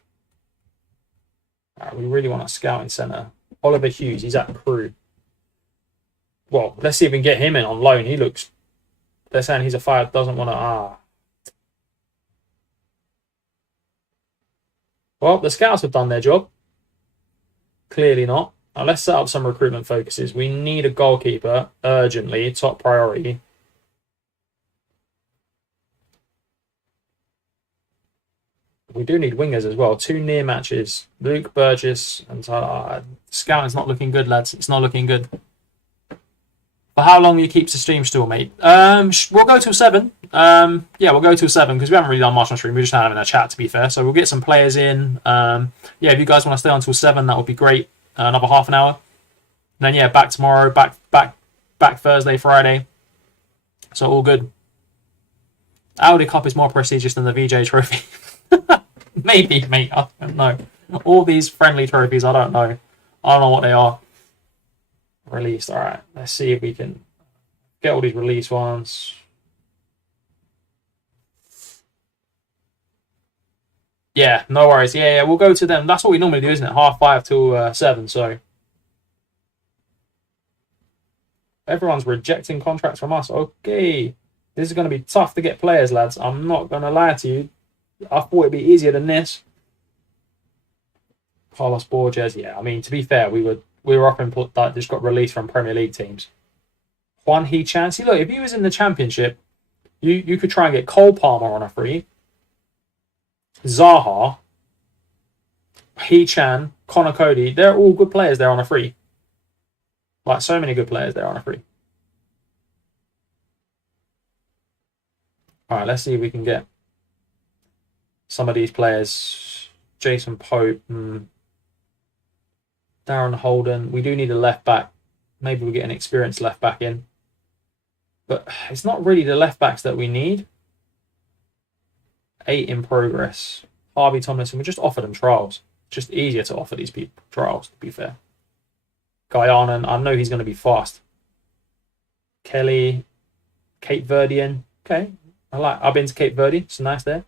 All right, we really want a scouting centre. Oliver Hughes, he's at Crewe. Well, let's see if we can get him in on loan. He looks... They're saying he's a fire, doesn't want to... Well, the scouts have done their job. Clearly not. Now, let's set up some recruitment focuses. We need a goalkeeper, urgently, top priority. We do need wingers as well. 2 near matches. Luke Burgess and scouting's not looking good, lads. It's not looking good. For how long will you keep the stream still, mate? We'll go till 7. Yeah, we'll go till 7 because we haven't really done much on stream. We're just having a chat, to be fair. So we'll get some players in. Yeah, if you guys want to stay until 7, that would be great. Another half an hour. And then yeah, back tomorrow. Back Thursday, Friday. So all good. Audi Cup is more prestigious than the VJ Trophy. Maybe, mate. I don't know. All these friendly trophies, I don't know. I don't know what they are. Released. All right. Let's see if we can Get all these release ones. Yeah, no worries. Yeah, we'll go to them. That's what we normally do, isn't it? 5:30 till 7. So everyone's rejecting contracts from us. Okay, this is going to be tough to get players, lads. I'm not going to lie to you. I thought it'd be easier than this. Carlos Borges. Yeah, I mean, to be fair, we were up and that just got released from Premier League teams. Juan He-Chan. See, look, if he was in the Championship, you could try and get Cole Palmer on a free. Zaha, He-Chan, Connor Cody, they're all good players there on a free. Like, so many good players there on a free. Alright, let's see if we can get some of these players. Jason Pope, Darren Holden. We do need a left back. Maybe we get an experienced left back in. But it's not really the left backs that we need. 8 in progress. Harvey Tomlinson, we just offered them trials. It's just easier to offer these people trials, to be fair. Guyana, I know he's going to be fast. Kelly, Cape Verdean. Okay, I've been to Cape Verde. It's nice there.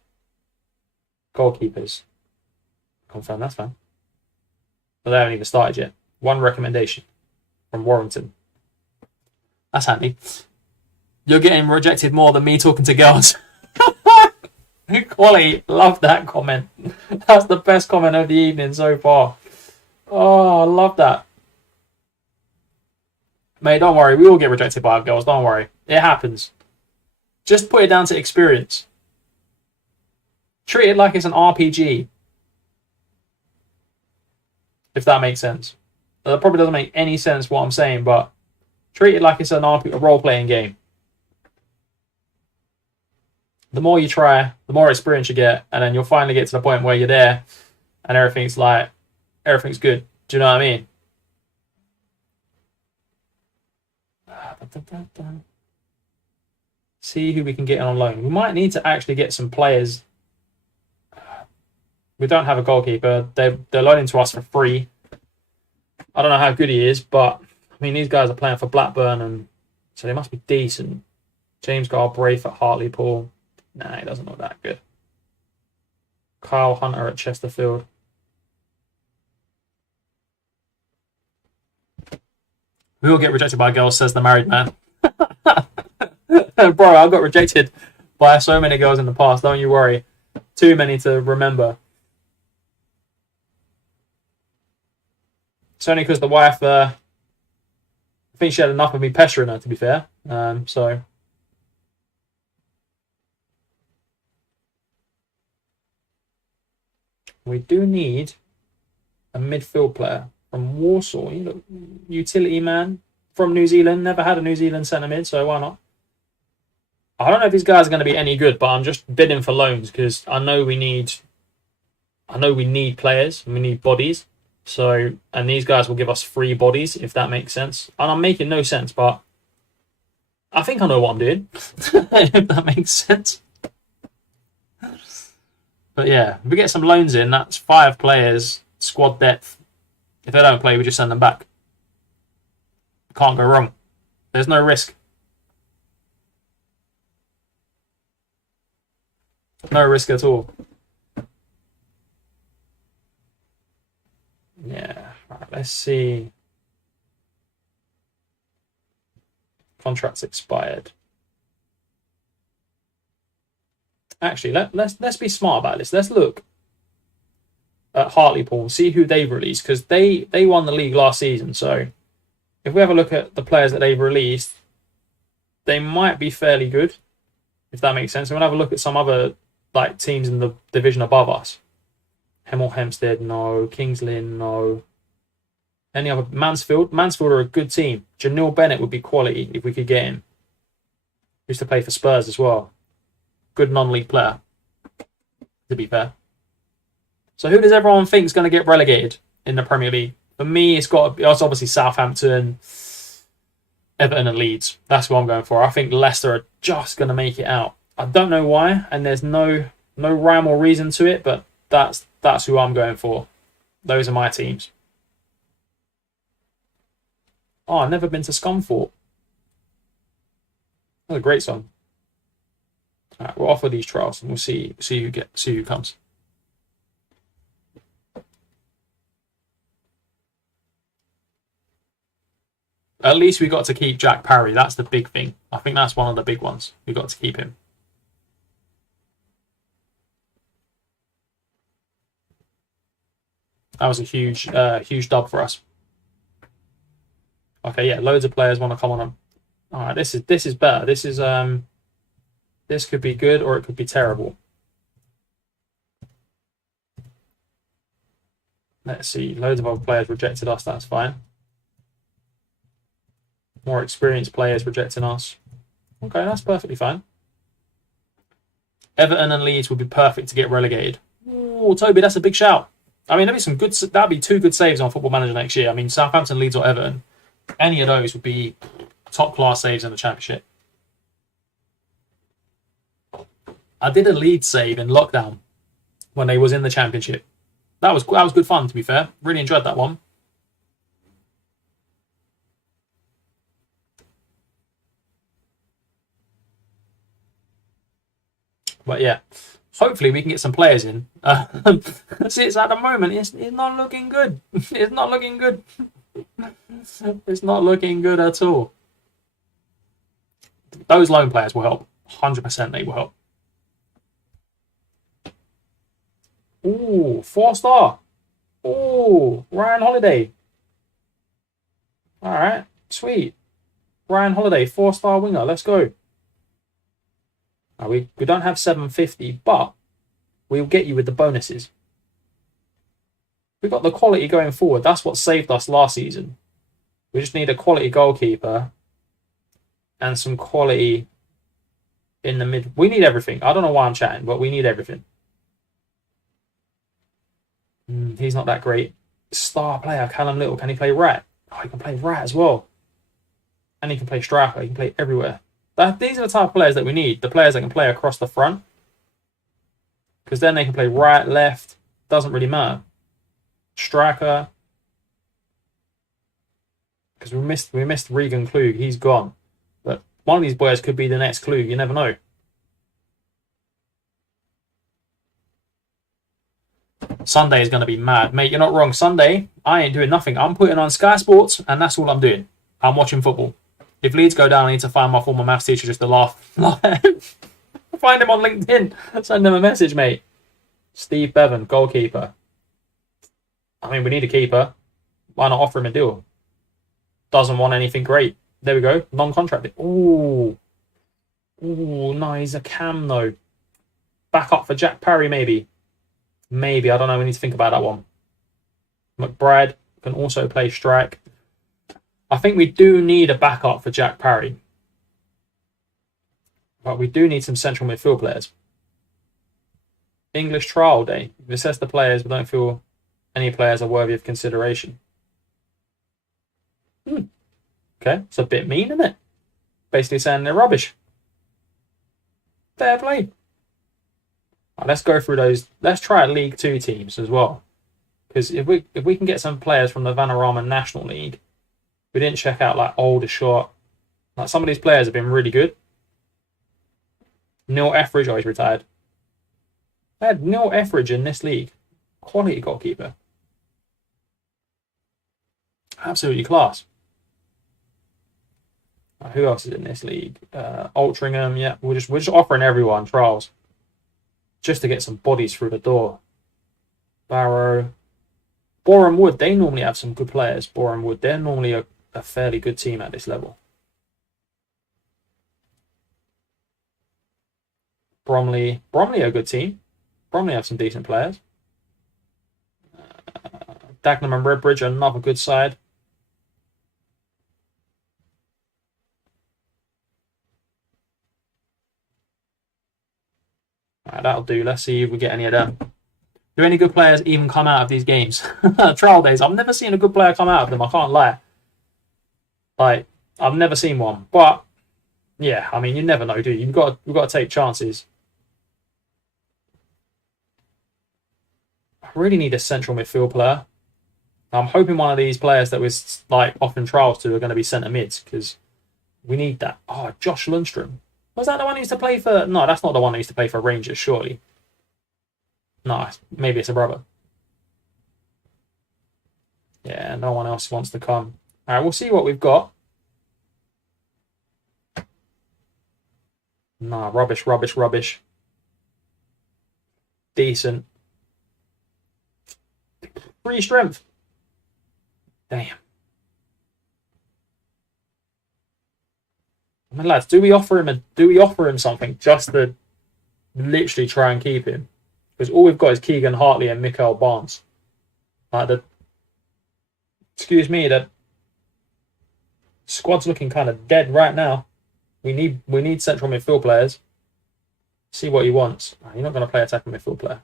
Goalkeepers. Confirm, that's fine. But they haven't even started yet. 1 recommendation from Warrington. That's handy. You're getting rejected more than me talking to girls. Quality, love that comment. That's the best comment of the evening so far. Oh, I love that. Mate, don't worry. We all get rejected by our girls. Don't worry. It happens. Just put it down to experience. Treat it like it's an RPG. If that makes sense. That probably doesn't make any sense what I'm saying, but treat it like it's a role-playing game. The more you try, the more experience you get, and then you'll finally get to the point where you're there and everything's good. Do you know what I mean? See who we can get on loan. We might need to actually get some players. We don't have a goalkeeper. They're loaning to us for free. I don't know how good he is, but I mean, these guys are playing for Blackburn, and so they must be decent. James Galbraith at Hartlepool. Nah, he doesn't look that good. Kyle Hunter at Chesterfield. We all get rejected by girls, says the married man. Bro, I got rejected by so many girls in the past. Don't you worry. Too many to remember. It's only because the wife, I think she had enough of me pestering her, to be fair. So... we do need a midfield player from Warsaw. You know, utility man from New Zealand. Never had a New Zealand centre mid, so why not? I don't know if these guys are going to be any good, but I'm just bidding for loans because I know we need players and we need bodies. So, and these guys will give us free bodies if that makes sense. And I'm making no sense, but I think I know what I'm doing. If that makes sense. But yeah, if we get some loans in, that's 5 players, squad depth. If they don't play, we just send them back. Can't go wrong. There's no risk. No risk at all. Yeah, right, let's see. Contracts expired. Actually, let's be smart about this. Let's look at Hartlepool and see who they've released, because they won the league last season. So if we have a look at the players that they've released, they might be fairly good, if that makes sense. And we'll have a look at some other like teams in the division above us. Hemel Hempstead, no. Kings Lynn, no. Any other? Mansfield? Mansfield are a good team. Janil Bennett would be quality if we could get him. Used to play for Spurs as well. Good non-league player, to be fair. So who does everyone think is going to get relegated in the Premier League? For me, it's obviously Southampton, Everton and Leeds. That's what I'm going for. I think Leicester are just going to make it out. I don't know why, and there's no rhyme or reason to it, but that's who I'm going for. Those are my teams. Oh, I've never been to Scunthorpe. That's a great song. All right, we'll offer these trials and we'll see who comes. At least we got to keep Jack Parry. That's the big thing. I think that's one of the big ones. We got to keep him. That was a huge dub for us. Okay, yeah, loads of players want to come on. All right, this is better. This could be good or it could be terrible. Let's see. Loads of other players rejected us. That's fine. More experienced players rejecting us. Okay, that's perfectly fine. Everton and Leeds would be perfect to get relegated. Oh, Toby, that's a big shout. I mean, that'd be 2 good saves on Football Manager next year. I mean, Southampton, Leeds, or Everton. Any of those would be top class saves in the Championship. I did a Leeds save in lockdown when they was in the Championship. That was good fun, to be fair. Really enjoyed that one. But yeah, hopefully we can get some players in. It's at the moment, it's not looking good. It's not looking good. It's not looking good at all. Those loan players will help. 100% they will help. Ooh, 4-star. Ooh, Ryan Holiday. All right, sweet. Ryan Holiday, 4-star winger. Let's go. Now, we don't have 750, but we'll get you with the bonuses. We've got the quality going forward. That's what saved us last season. We just need a quality goalkeeper and some quality in the mid. We need everything. I don't know why I'm chatting, but we need everything. He's not that great. Star player, Callum Little. Can he play right? Oh, he can play right as well. And he can play striker. He can play everywhere. These are the type of players that we need. The players that can play across the front. Because then they can play right, left. Doesn't really matter. Striker. Because we missed Regan Klug. He's gone. But one of these boys could be the next Klug. You never know. Sunday is going to be mad. Mate, you're not wrong. Sunday, I ain't doing nothing. I'm putting on Sky Sports, and that's all I'm doing. I'm watching football. If Leeds go down, I need to find my former maths teacher just to laugh. Find him on LinkedIn. Send him a message, mate. Steve Bevan, goalkeeper. I mean, we need a keeper. Why not offer him a deal? Doesn't want anything great. There we go. Non-contract. Ooh. Ooh, no, he's a cam, though. Back up for Jack Parry, maybe. Maybe. I don't know. We need to think about that one. McBride can also play strike. I think we do need a backup for Jack Parry. But we do need some central midfield players. English trial day. We assess the players, but don't feel any players are worthy of consideration. Okay, it's a bit mean, isn't it? Basically saying they're rubbish. Fair play. Right, let's go through those. Let's try League 2 teams as well. Because if we can get some players from the Vanarama National League, we didn't check out like Aldershot. Like some of these players have been really good. Neil Etheridge, oh, he's retired. I had Neil Etheridge in this league. Quality goalkeeper. Absolutely class. Who else is in this league? Altrincham, yeah. We're just offering everyone trials. Just to get some bodies through the door. Barrow. Boreham Wood, they normally have some good players. Boreham Wood, they're normally a fairly good team at this level. Bromley a good team. Bromley have some decent players. Dagenham and Redbridge are another good side. Right, that'll do. Let's see if we get any of them. Do any good players even come out of these games? Trial days. I've never seen a good player come out of them. I can't lie. Like, I've never seen one. But yeah, I mean, you never know, do you? You've got to take chances. I really need a central midfield player. I'm hoping one of these players that was like offering trials to are going to be centre mids because We need that. Oh, Josh Lundstrom. Was that the one who used to play for... No, that's not the one who used to play for Rangers, surely. No, maybe it's a brother. Yeah, no one else wants to come. All right, we'll see what we've got. Nah, rubbish, rubbish, rubbish. Decent. Free strength. Damn. I mean, lads, do we offer him something just to literally try and keep him? Because all we've got is Keegan Hartley and Mikael Barnes. Like excuse me, the squad's looking kind of dead right now. We need central midfield players. See what he wants. You're not going to play attacking midfield player.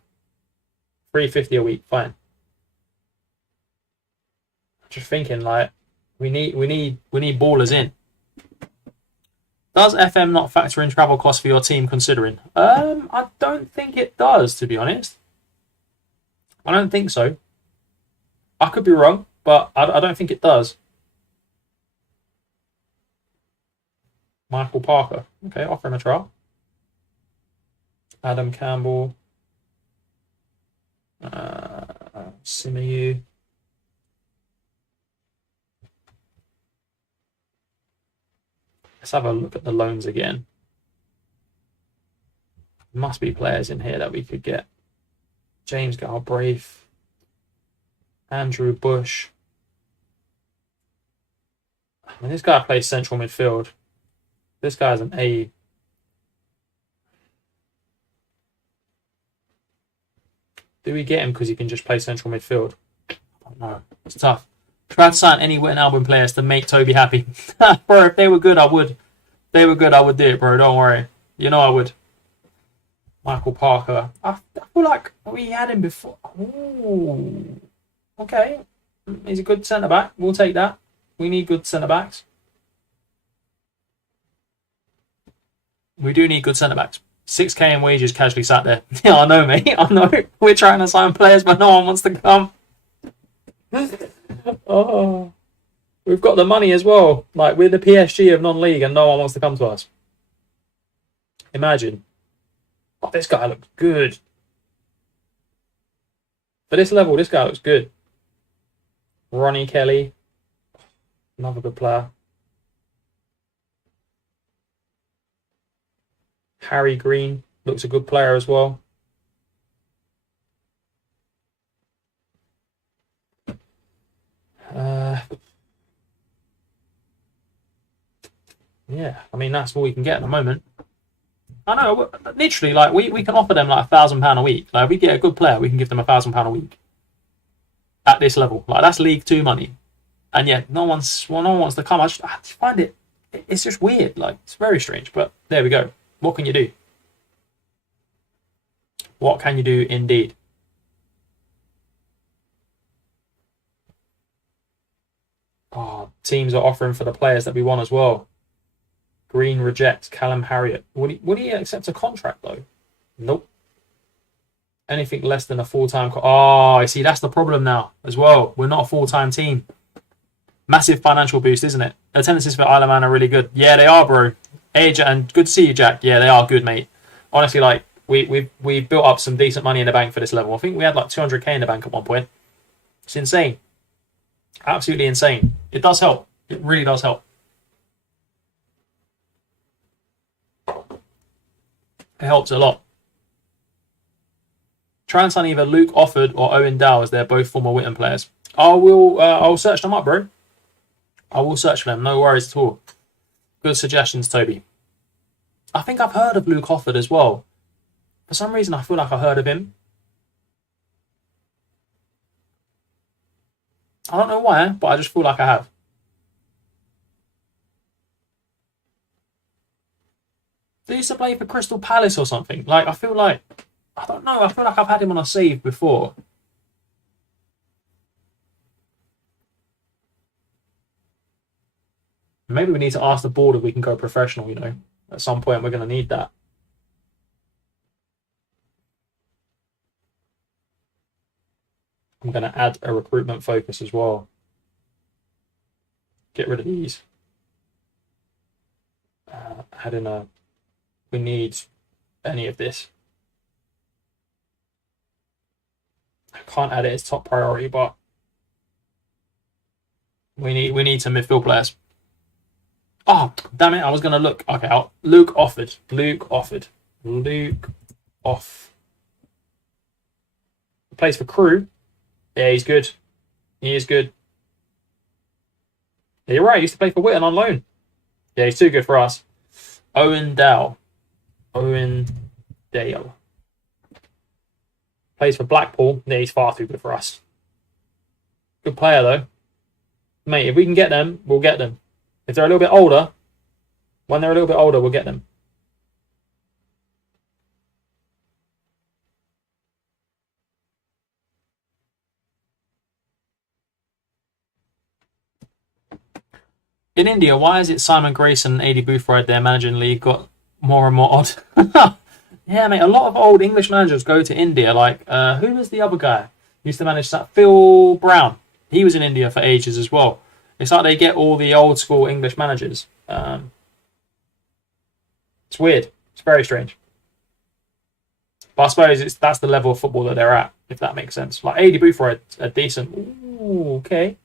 350 a week, fine. Just thinking, like, we need ballers in. Does FM not factor in travel costs for your team considering? I don't think it does, to be honest. I don't think so. I could be wrong, but I don't think it does. Michael Parker. Okay, offer him a trial. Adam Campbell. Simeyu. Let's have a look at the loans again. There must be players in here that we could get. James Galbraith. Andrew Bush. I mean, this guy plays central midfield. This guy's an A. Do we get him because he can just play central midfield? I don't know. It's tough. Try to sign any Witten Album players to make Toby happy. Bro, if they were good, I would. If they were good, I would do it, bro. Don't worry. You know I would. Michael Parker. I feel like we had him before. Ooh. Okay. He's a good centre-back. We'll take that. We need good centre-backs. We do need good centre-backs. 6k in wages casually sat there. Yeah, I know, mate. I know. We're trying to sign players, but no one wants to come. Oh, we've got the money as well. Like, we're the PSG of non-league and no one wants to come to us. Imagine. Oh, this guy looks good. For this level, this guy looks good. Ronnie Kelly. Another good player. Harry Green looks a good player as well. Yeah, I mean, that's all we can get at the moment. I know, literally, like, we can offer them like £1,000 a week. Like, if we get a good player, we can give them £1,000 a week at this level. Like, that's League Two money, and yet no one wants to come. I just find it's just weird. Like, it's very strange. But there we go. What can you do? What can you do, indeed? Oh, teams are offering for the players that we want as well. Green rejects Callum Harriott. Would he accept a contract though? Nope. Anything less than a full-time... Oh, I see. That's the problem now as well. We're not a full-time team. Massive financial boost, isn't it? Attendances for Isle of Man are really good. Yeah, they are, bro. Hey, and good to see you, Jack. Yeah, they are good, mate. Honestly, like, we built up some decent money in the bank for this level. I think we had like 200k in the bank at one point. It's insane. Absolutely insane. It does help. It really does help. It helps a lot. Try and sign either Luke Offord or Owen Dow, as they're both former Witten players. I'll search them up, bro. I will search for them. No worries at all. Good suggestions, Toby. I think I've heard of Luke Offord as well. For some reason, I feel like I heard of him. I don't know why, but I just feel like I have. They used to play for Crystal Palace or something. Like, I feel like... I don't know. I feel like I've had him on a save before. Maybe we need to ask the board if we can go professional, you know. At some point, we're going to need that. I'm going to add a recruitment focus as well. Get rid of these. Adding a. We need any of this. I can't add it as top priority, but we need some midfield players. Oh, damn it! I was gonna look. Okay, Luke offered. Luke off. Plays for Crew. Yeah, he's good. He is good. Yeah, you're right. He used to play for Witten on loan. Yeah, he's too good for us. Owen Dale. Plays for Blackpool. Yeah, he's far too good for us. Good player, though. Mate, if we can get them, we'll get them. If they're a little bit older, when they're a little bit older, we'll get them. In India, why is it Simon Grayson and AD Boothroyd, their managing league, got more and more odd? Yeah, mate, a lot of old English managers go to India. Like, who was the other guy? He used to manage that? Phil Brown. He was in India for ages as well. It's like they get all the old school English managers. It's weird. It's very strange. But I suppose that's the level of football that they're at, if that makes sense. Like, AD Boothroyd, a decent. Ooh, okay.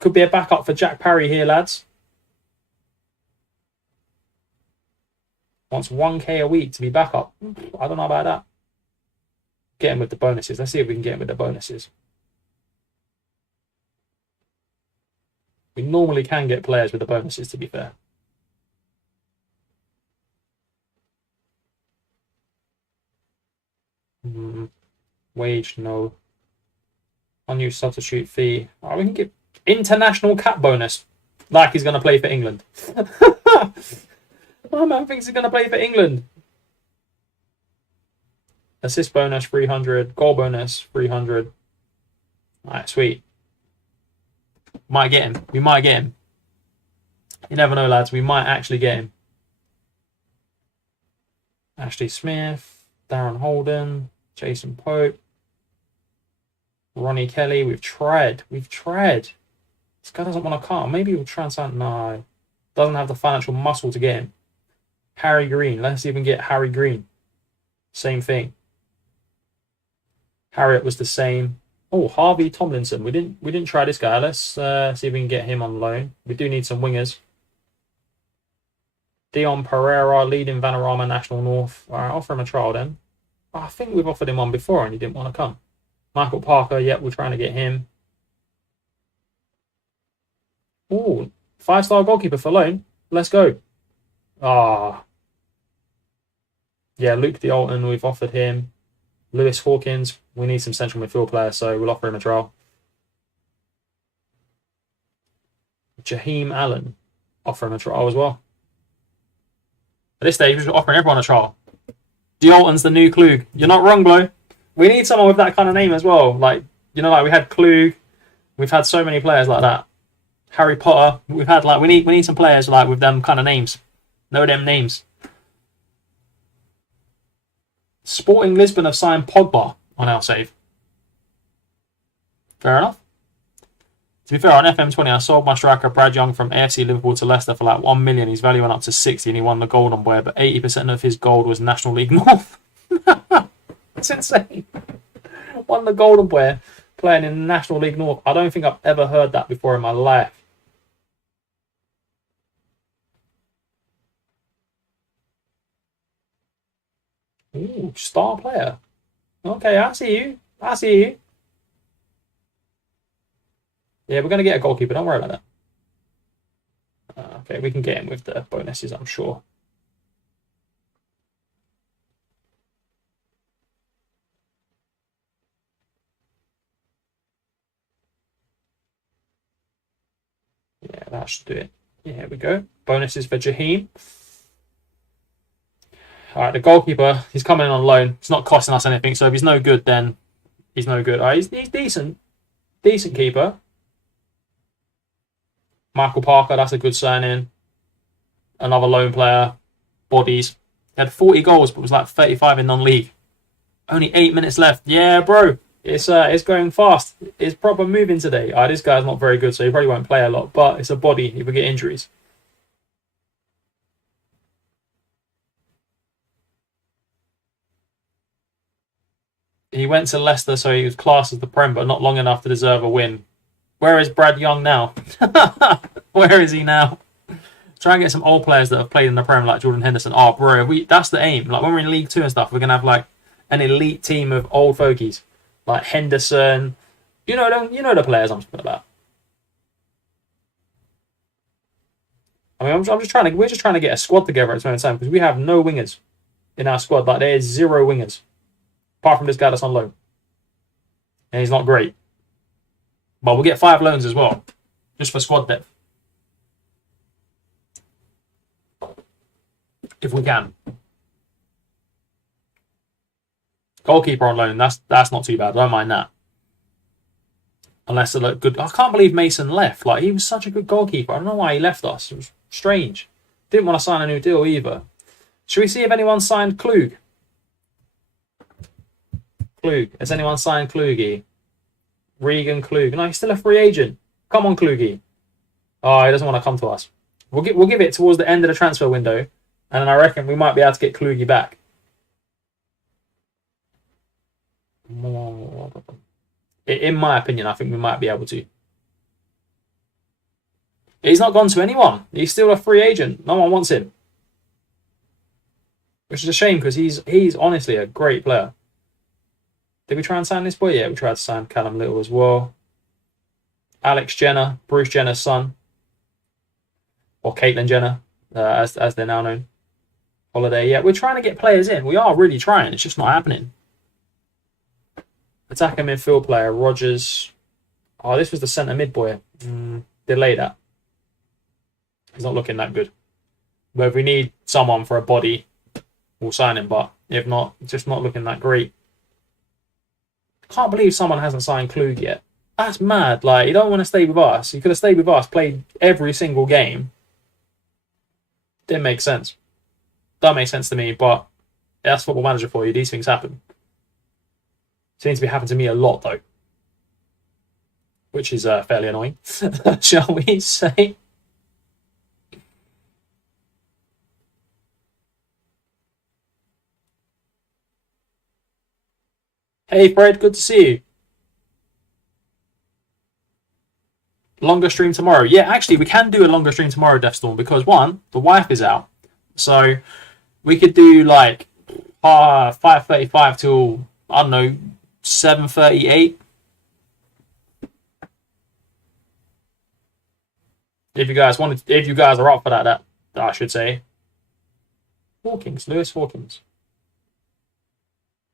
Could be a backup for Jack Parry here, lads. Wants 1k a week to be backup. I don't know about that. Get him with the bonuses. Let's see if we can get him with the bonuses. We normally can get players with the bonuses, to be fair. Wage, no. Unused substitute fee. Oh, we can get international cap bonus. Like he's going to play for England. My man thinks he's going to play for England. Assist bonus, 300. Goal bonus, 300. Alright, sweet. Might get him. We might get him. You never know, lads. We might actually get him. Ashley Smith. Darren Holden. Jason Pope. Ronnie Kelly. We've tried. This guy doesn't want to come. Maybe we'll try and sign. No. Doesn't have the financial muscle to get him. Harry Green. Let's even get Harry Green. Same thing. Harriet was the same. Oh, Harvey Tomlinson. We didn't try this guy. Let's see if we can get him on loan. We do need some wingers. Dion Pereira, leading Vanarama National North. All right, offer him a trial then. Oh, I think we've offered him one before and he didn't want to come. Michael Parker, yep, we're trying to get him. Oh, 5-star goalkeeper for loan. Let's go. Ah. Yeah, Luke D'Alton, we've offered him. Lewis Hawkins, we need some central midfield players, so we'll offer him a trial. Jaheim Allen, offer him a trial as well. At this stage, we're offering everyone a trial. D'Alton's the new Klug. You're not wrong, Blo. We need someone with that kind of name as well. Like, you know, like we had Klug. We've had so many players like that. Harry Potter. We've had like we need some players like with them kind of names. Know them names. Sporting Lisbon have signed Pogba on our save. Fair enough. To be fair, on FM20, I sold my striker Brad Young from AFC Liverpool to Leicester for like 1 million. His value went up to 60 and he won the Golden Boy, but 80% of his gold was National League North. That's insane. Won the Golden Boy playing in National League North. I don't think I've ever heard that before in my life. Ooh, star player. Okay, I see you. Yeah, we're going to get a goalkeeper. Don't worry about that. Okay, we can get him with the bonuses, I'm sure. Yeah, that should do it. Yeah, here we go. Bonuses for Jaheim. All right, the goalkeeper, he's coming in on loan. It's not costing us anything, so if he's no good, then he's no good. All right, he's decent. Decent keeper. Michael Parker, that's a good signing. Another loan player. Bodies. He had 40 goals, but was like 35 in non-league. Only 8 minutes left. Yeah, bro. It's going fast. It's proper moving today. This guy's not very good, so he probably won't play a lot, but it's a body if we get injuries. He went to Leicester, so he was classed as the Prem, but not long enough to deserve a win. Where is Brad Young now? Where is he now? Try and get some old players that have played in the Prem, like Jordan Henderson. Oh, bro, that's the aim. Like when we're in League Two and stuff, we're gonna have like an elite team of old fogies, like Henderson. You know the players I'm talking about. I mean, we're just trying to get a squad together at the same time because we have no wingers in our squad. Like there's 0 wingers, apart from this guy that's on loan, and he's not great. But we'll get 5 loans as well, just for squad depth, if we can. Goalkeeper on loan, that's not too bad. I don't mind that. Unless they look good. I can't believe Mason left. Like he was such a good goalkeeper. I don't know why he left us. It was strange. Didn't want to sign a new deal either. Should we see if anyone signed Klug? Klug. Has anyone signed Klugi? Regan Klug. No, he's still a free agent. Come on, Klugi. Oh, he doesn't want to come to us. We'll give it towards the end of the transfer window, and then I reckon we might be able to get Klugi back. In my opinion, I think we might be able to. He's not gone to anyone. He's still a free agent. No one wants him. Which is a shame because he's honestly a great player. Did we try and sign this boy? Yeah, we tried to sign Callum Little as well. Alex Jenner, Bruce Jenner's son. Or Caitlyn Jenner, as they're now known. Holiday. Yeah, we're trying to get players in. We are really trying. It's just not happening. Attacking midfield player, Rogers. Oh, this was the centre mid boy. Delay that. He's not looking that good. But if we need someone for a body, we'll sign him. But if not, just not looking that great. Can't believe someone hasn't signed Klug yet. That's mad. Like, you don't want to stay with us. You could have stayed with us, played every single game. Didn't make sense. Don't make sense to me, but that's Football Manager for you. These things happen. Seems to be happening to me a lot, though. Which is fairly annoying, shall we say. Hey, Fred, good to see you. Longer stream tomorrow. Yeah, actually, we can do a longer stream tomorrow, Deathstorm, because, one, the wife is out. So, we could do, like, 5:35 till, I don't know, 7:38. If you guys are up for that I should say. Lewis Hawkins.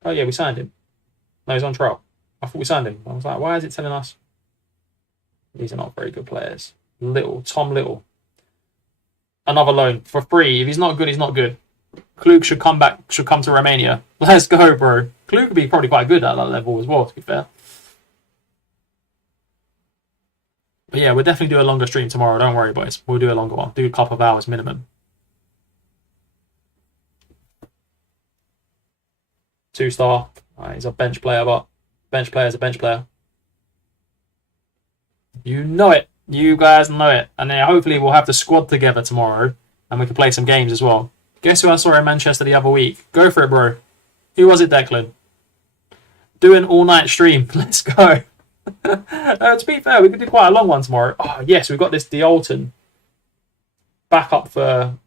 Oh yeah, we signed him. No, he's on trial. I thought we signed him. I was like, why is it telling us these are not very good players? Tom Little. Another loan for free. If he's not good, he's not good. Klug should come to Romania. Let's go, bro. Klug could be probably quite good at that level as well, to be fair. But yeah, we'll definitely do a longer stream tomorrow. Don't worry, boys. We'll do a longer one. Do a couple of hours minimum. 2-star. He's a bench player, but bench player is a bench player. You know it. You guys know it. And then hopefully we'll have the squad together tomorrow and we can play some games as well. Guess who I saw in Manchester the other week? Go for it, bro. Who was it, Declan? Do an all-night stream. Let's go. To be fair, we could do quite a long one tomorrow. Oh, yes, we've got this D'Alton backup for...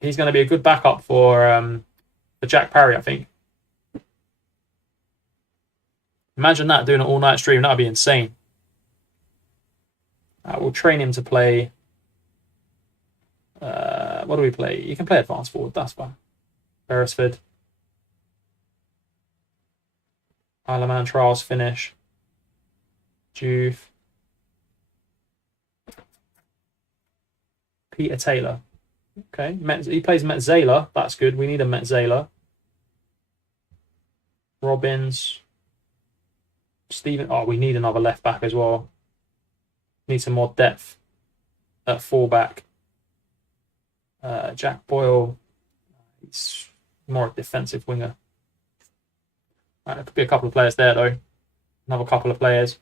He's going to be a good backup for Jack Parry, I think. Imagine that, doing an all-night stream. That would be insane. We'll train him to play... what do we play? You can play advanced forward. That's fine. Beresford. Isle of Man trials finish. Juve. Peter Taylor. Okay. He plays Metzela. That's good. We need a Metzela. Robbins. Stephen. Oh, we need another left back as well. Need some more depth at fullback. Jack Boyle. He's more a defensive winger. Right, there could be a couple of players there, though. Another couple of players.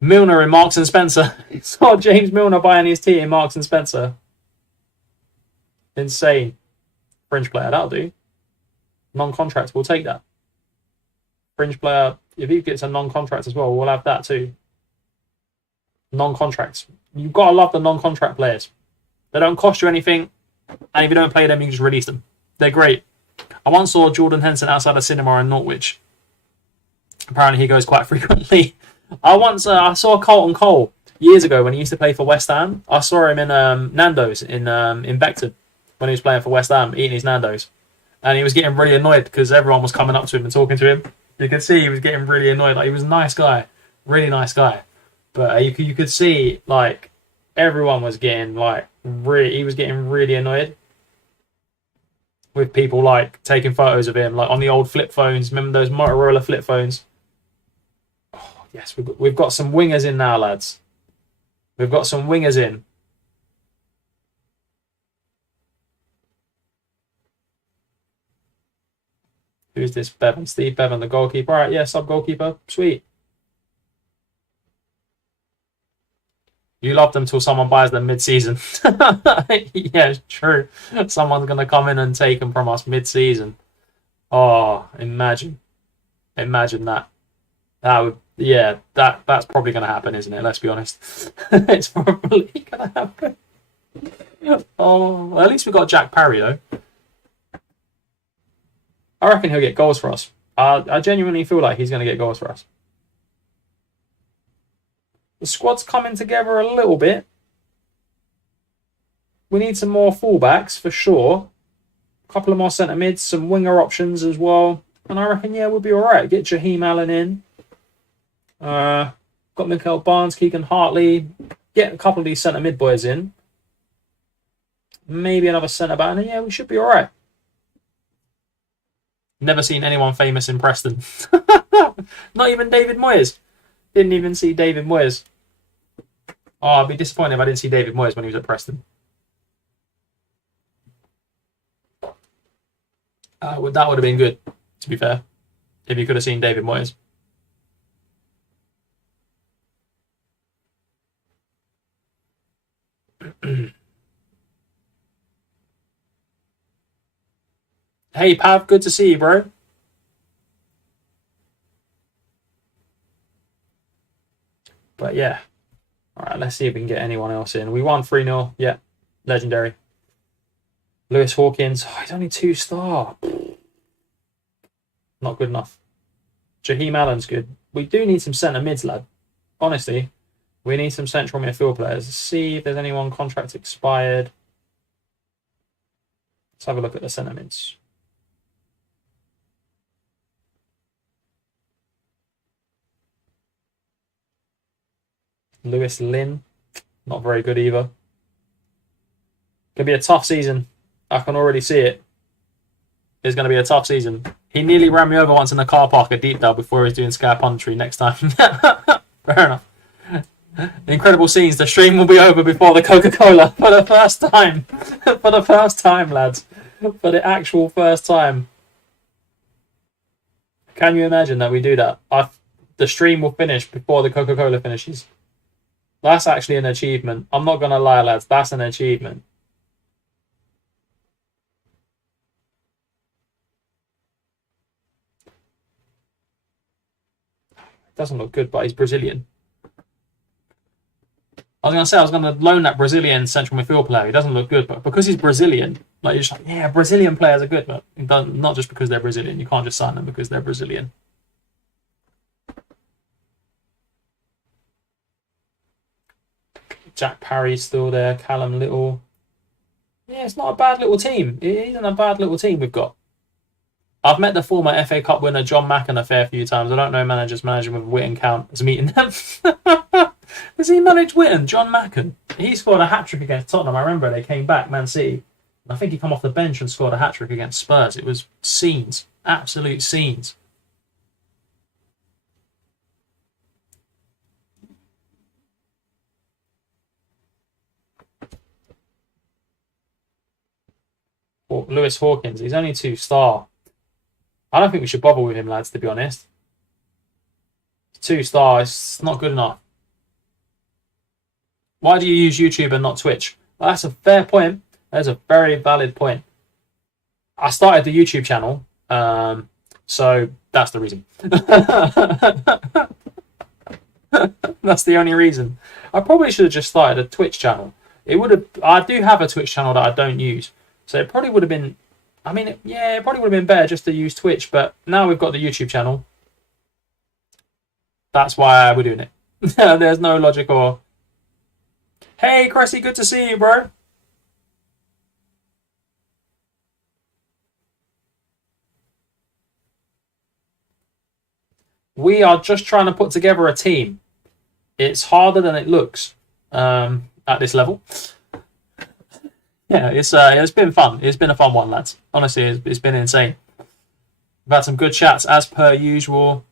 Milner in Marks and Spencer. Saw James Milner buying his tea in Marks and Spencer. Insane. French player, that'll do. Non-contract, we'll take that. Fringe player, if he gets a non-contract as well, we'll have that too. Non-contracts. You've got to love the non-contract players. They don't cost you anything, and if you don't play them, you can just release them. They're great. I once saw Jordan Henson outside a cinema in Norwich. Apparently, he goes quite frequently. I saw Colton Cole years ago when he used to play for West Ham. I saw him in Nando's in Beckton when he was playing for West Ham, eating his Nando's, and he was getting really annoyed because everyone was coming up to him and talking to him. You could see he was getting really annoyed. Like, he was a nice guy, really nice guy, but you could see like everyone was getting he was getting really annoyed with people like taking photos of him, like on the old flip phones. Remember those Motorola flip phones? Oh, yes, we've got some wingers in now, lads. We've got some wingers in. Who's this? Bevan? Steve Bevan, the goalkeeper. All right, yeah, sub-goalkeeper. Sweet. You love them till someone buys them mid-season. Yeah, it's true. Someone's going to come in and take them from us mid-season. Oh, imagine. Imagine that. That's probably going to happen, isn't it? Let's be honest. It's probably going to happen. Oh, well, at least we got Jack Parry, though. I reckon he'll get goals for us. I genuinely feel like he's going to get goals for us. The squad's coming together a little bit. We need some more fullbacks for sure. A couple of more centre mids, some winger options as well. And I reckon, yeah, we'll be all right. Get Jaheim Allen in. Got Mikel Barnes, Keegan Hartley. Get a couple of these centre mid boys in. Maybe another centre back. And yeah, we should be all right. Never seen anyone famous in Preston. Not even David Moyes. Didn't even see David Moyes. Oh, I'd be disappointed if I didn't see David Moyes when he was at Preston. That would have been good, to be fair, if you could have seen David Moyes. Hey, Pav, good to see you, bro. But yeah. All right, let's see if we can get anyone else in. We won 3-0. Yeah, legendary. Lewis Hawkins. Oh, he's only 2-star. Not good enough. Jaheim Allen's good. We do need some centre mids, lad. Honestly, we need some central midfield players. Let's see if there's anyone contract expired. Let's have a look at the centre mids. Lewis Lynn, not very good either. Could be a tough season. I can already see it. It's going to be a tough season. He nearly ran me over once in the car park at Deepdale before he was doing Sky Punditry next time. Fair enough. Incredible scenes. The stream will be over before the Coca-Cola for the first time. For the first time, lads. For the actual first time. Can you imagine that we do that? The stream will finish before the Coca-Cola finishes. That's actually an achievement. I'm not going to lie, lads. That's an achievement. Doesn't look good, but he's Brazilian. I was going to loan that Brazilian central midfield player. He doesn't look good, but because he's Brazilian, like you're just like, yeah, Brazilian players are good, but not just because they're Brazilian. You can't just sign them because they're Brazilian. Jack Parry's still there. Callum Little. Yeah, it's not a bad little team. It isn't a bad little team we've got. I've met the former FA Cup winner John Macken a fair few times. I don't know managers managing with Witten count as meeting them. Does he manage Witten? John Macken. He scored a hat-trick against Tottenham. I remember they came back, Man City. I think he come off the bench and scored a hat-trick against Spurs. It was scenes. Absolute scenes. Lewis Hawkins. He's only 2-star. I don't think we should bother with him, lads, to be honest. 2-star, it's not good enough. Why do you use YouTube and not Twitch? Well, that's a fair point. That's a very valid point. I started the YouTube channel So that's the reason. That's the only reason. I probably should have just started a Twitch channel. It would have. I do have a Twitch channel that I don't use, so it probably would have been. I mean, yeah, it probably would have been better just to use Twitch. But now we've got the YouTube channel. That's why we're doing it. There's no logic or. Hey, Cressy, good to see you, bro. We are just trying to put together a team. It's harder than it looks at this level. Yeah, it's been fun. It's been a fun one, lads. Honestly, it's been insane. We've had some good chats as per usual.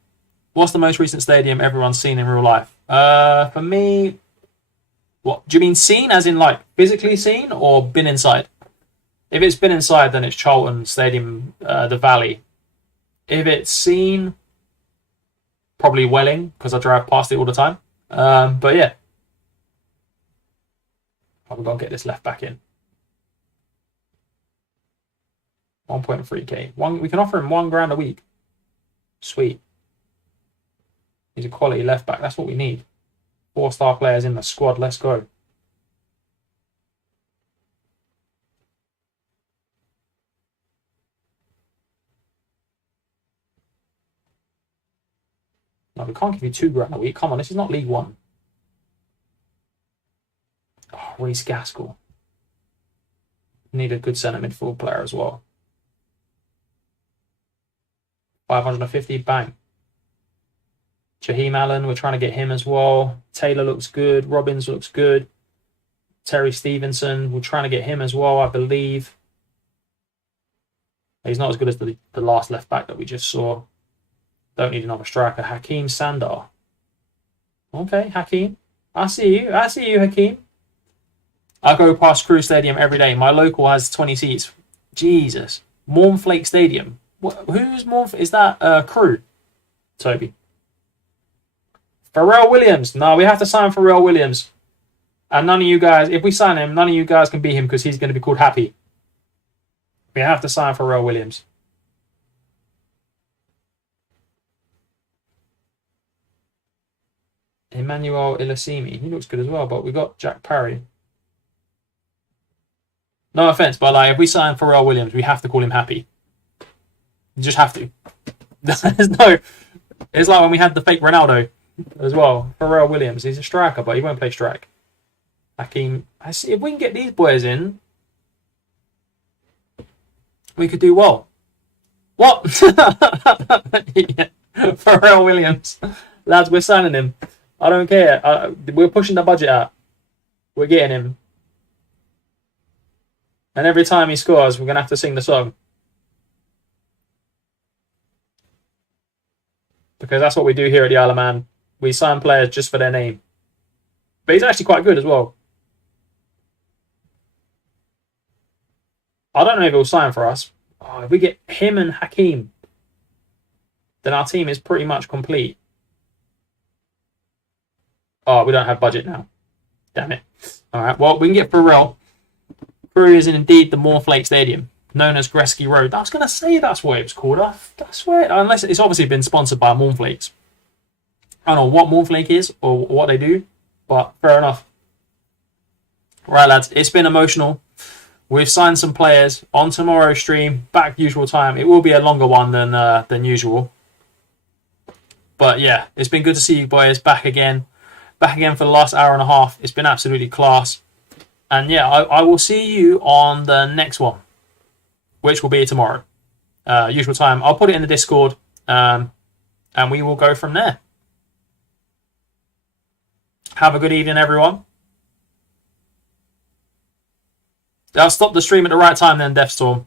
What's the most recent stadium everyone's seen in real life? For me, what do you mean seen? As in like physically seen or been inside? If it's been inside, then it's Charlton Stadium, the Valley. If it's seen, probably Welling because I drive past it all the time. But yeah, we've got to get this left back in. 1.3k. We can offer him £1,000 a week. Sweet. He's a quality left back. That's what we need. 4-star players in the squad. Let's go. No, we can't give you £2,000 a week. Come on, this is not League One. Oh, Reece Gaskell. Need a good centre midfield player as well. 550, bang. Jaheim Allen, we're trying to get him as well. Taylor looks good. Robbins looks good. Terry Stevenson, we're trying to get him as well, I believe. He's not as good as the last left back that we just saw. Don't need another striker. Hakeem Sandar. Okay, Hakeem. I see you. I see you, Hakeem. I go past Crew Stadium every day. My local has 20 seats. Jesus. Mornflake Stadium. Who's Mornflake? Is that Crew? Toby. Pharrell Williams. No, we have to sign Pharrell Williams. And none of you guys, if we sign him, none of you guys can beat him because he's going to be called Happy. We have to sign Pharrell Williams. Emmanuel Ilasimi. He looks good as well, but we got Jack Parry. No offense, but like if we sign Pharrell Williams, we have to call him Happy. You just have to. There's no. It's like when we had the fake Ronaldo as well. Pharrell Williams. He's a striker, but he won't play strike. Hakeem. I see if we can get these boys in, we could do well. What? Yeah. Pharrell Williams. Lads, we're signing him. I don't care. We're pushing the budget out. We're getting him. And every time he scores, we're going to have to sing the song. Because that's what we do here at the Isle of Man. We sign players just for their name. But he's actually quite good as well. I don't know if he'll sign for us. Oh, if we get him and Hakeem, then our team is pretty much complete. Oh, we don't have budget now. Damn it. All right, well, we can get Pharrell. Crew is indeed the Mornflake Stadium, known as Gretzky Road. I was going to say that's what it was called. I swear, unless it's obviously been sponsored by Mornflakes. I don't know what Mornflake is or what they do, but fair enough. Right, lads, it's been emotional. We've signed some players on tomorrow's stream, back usual time. It will be a longer one than usual. But yeah, it's been good to see you boys back again. Back again for the last hour and a half. It's been absolutely class. And yeah, I will see you on the next one, which will be tomorrow. Usual time. I'll put it in the Discord, and we will go from there. Have a good evening, everyone. I'll stop the stream at the right time then, Deathstorm.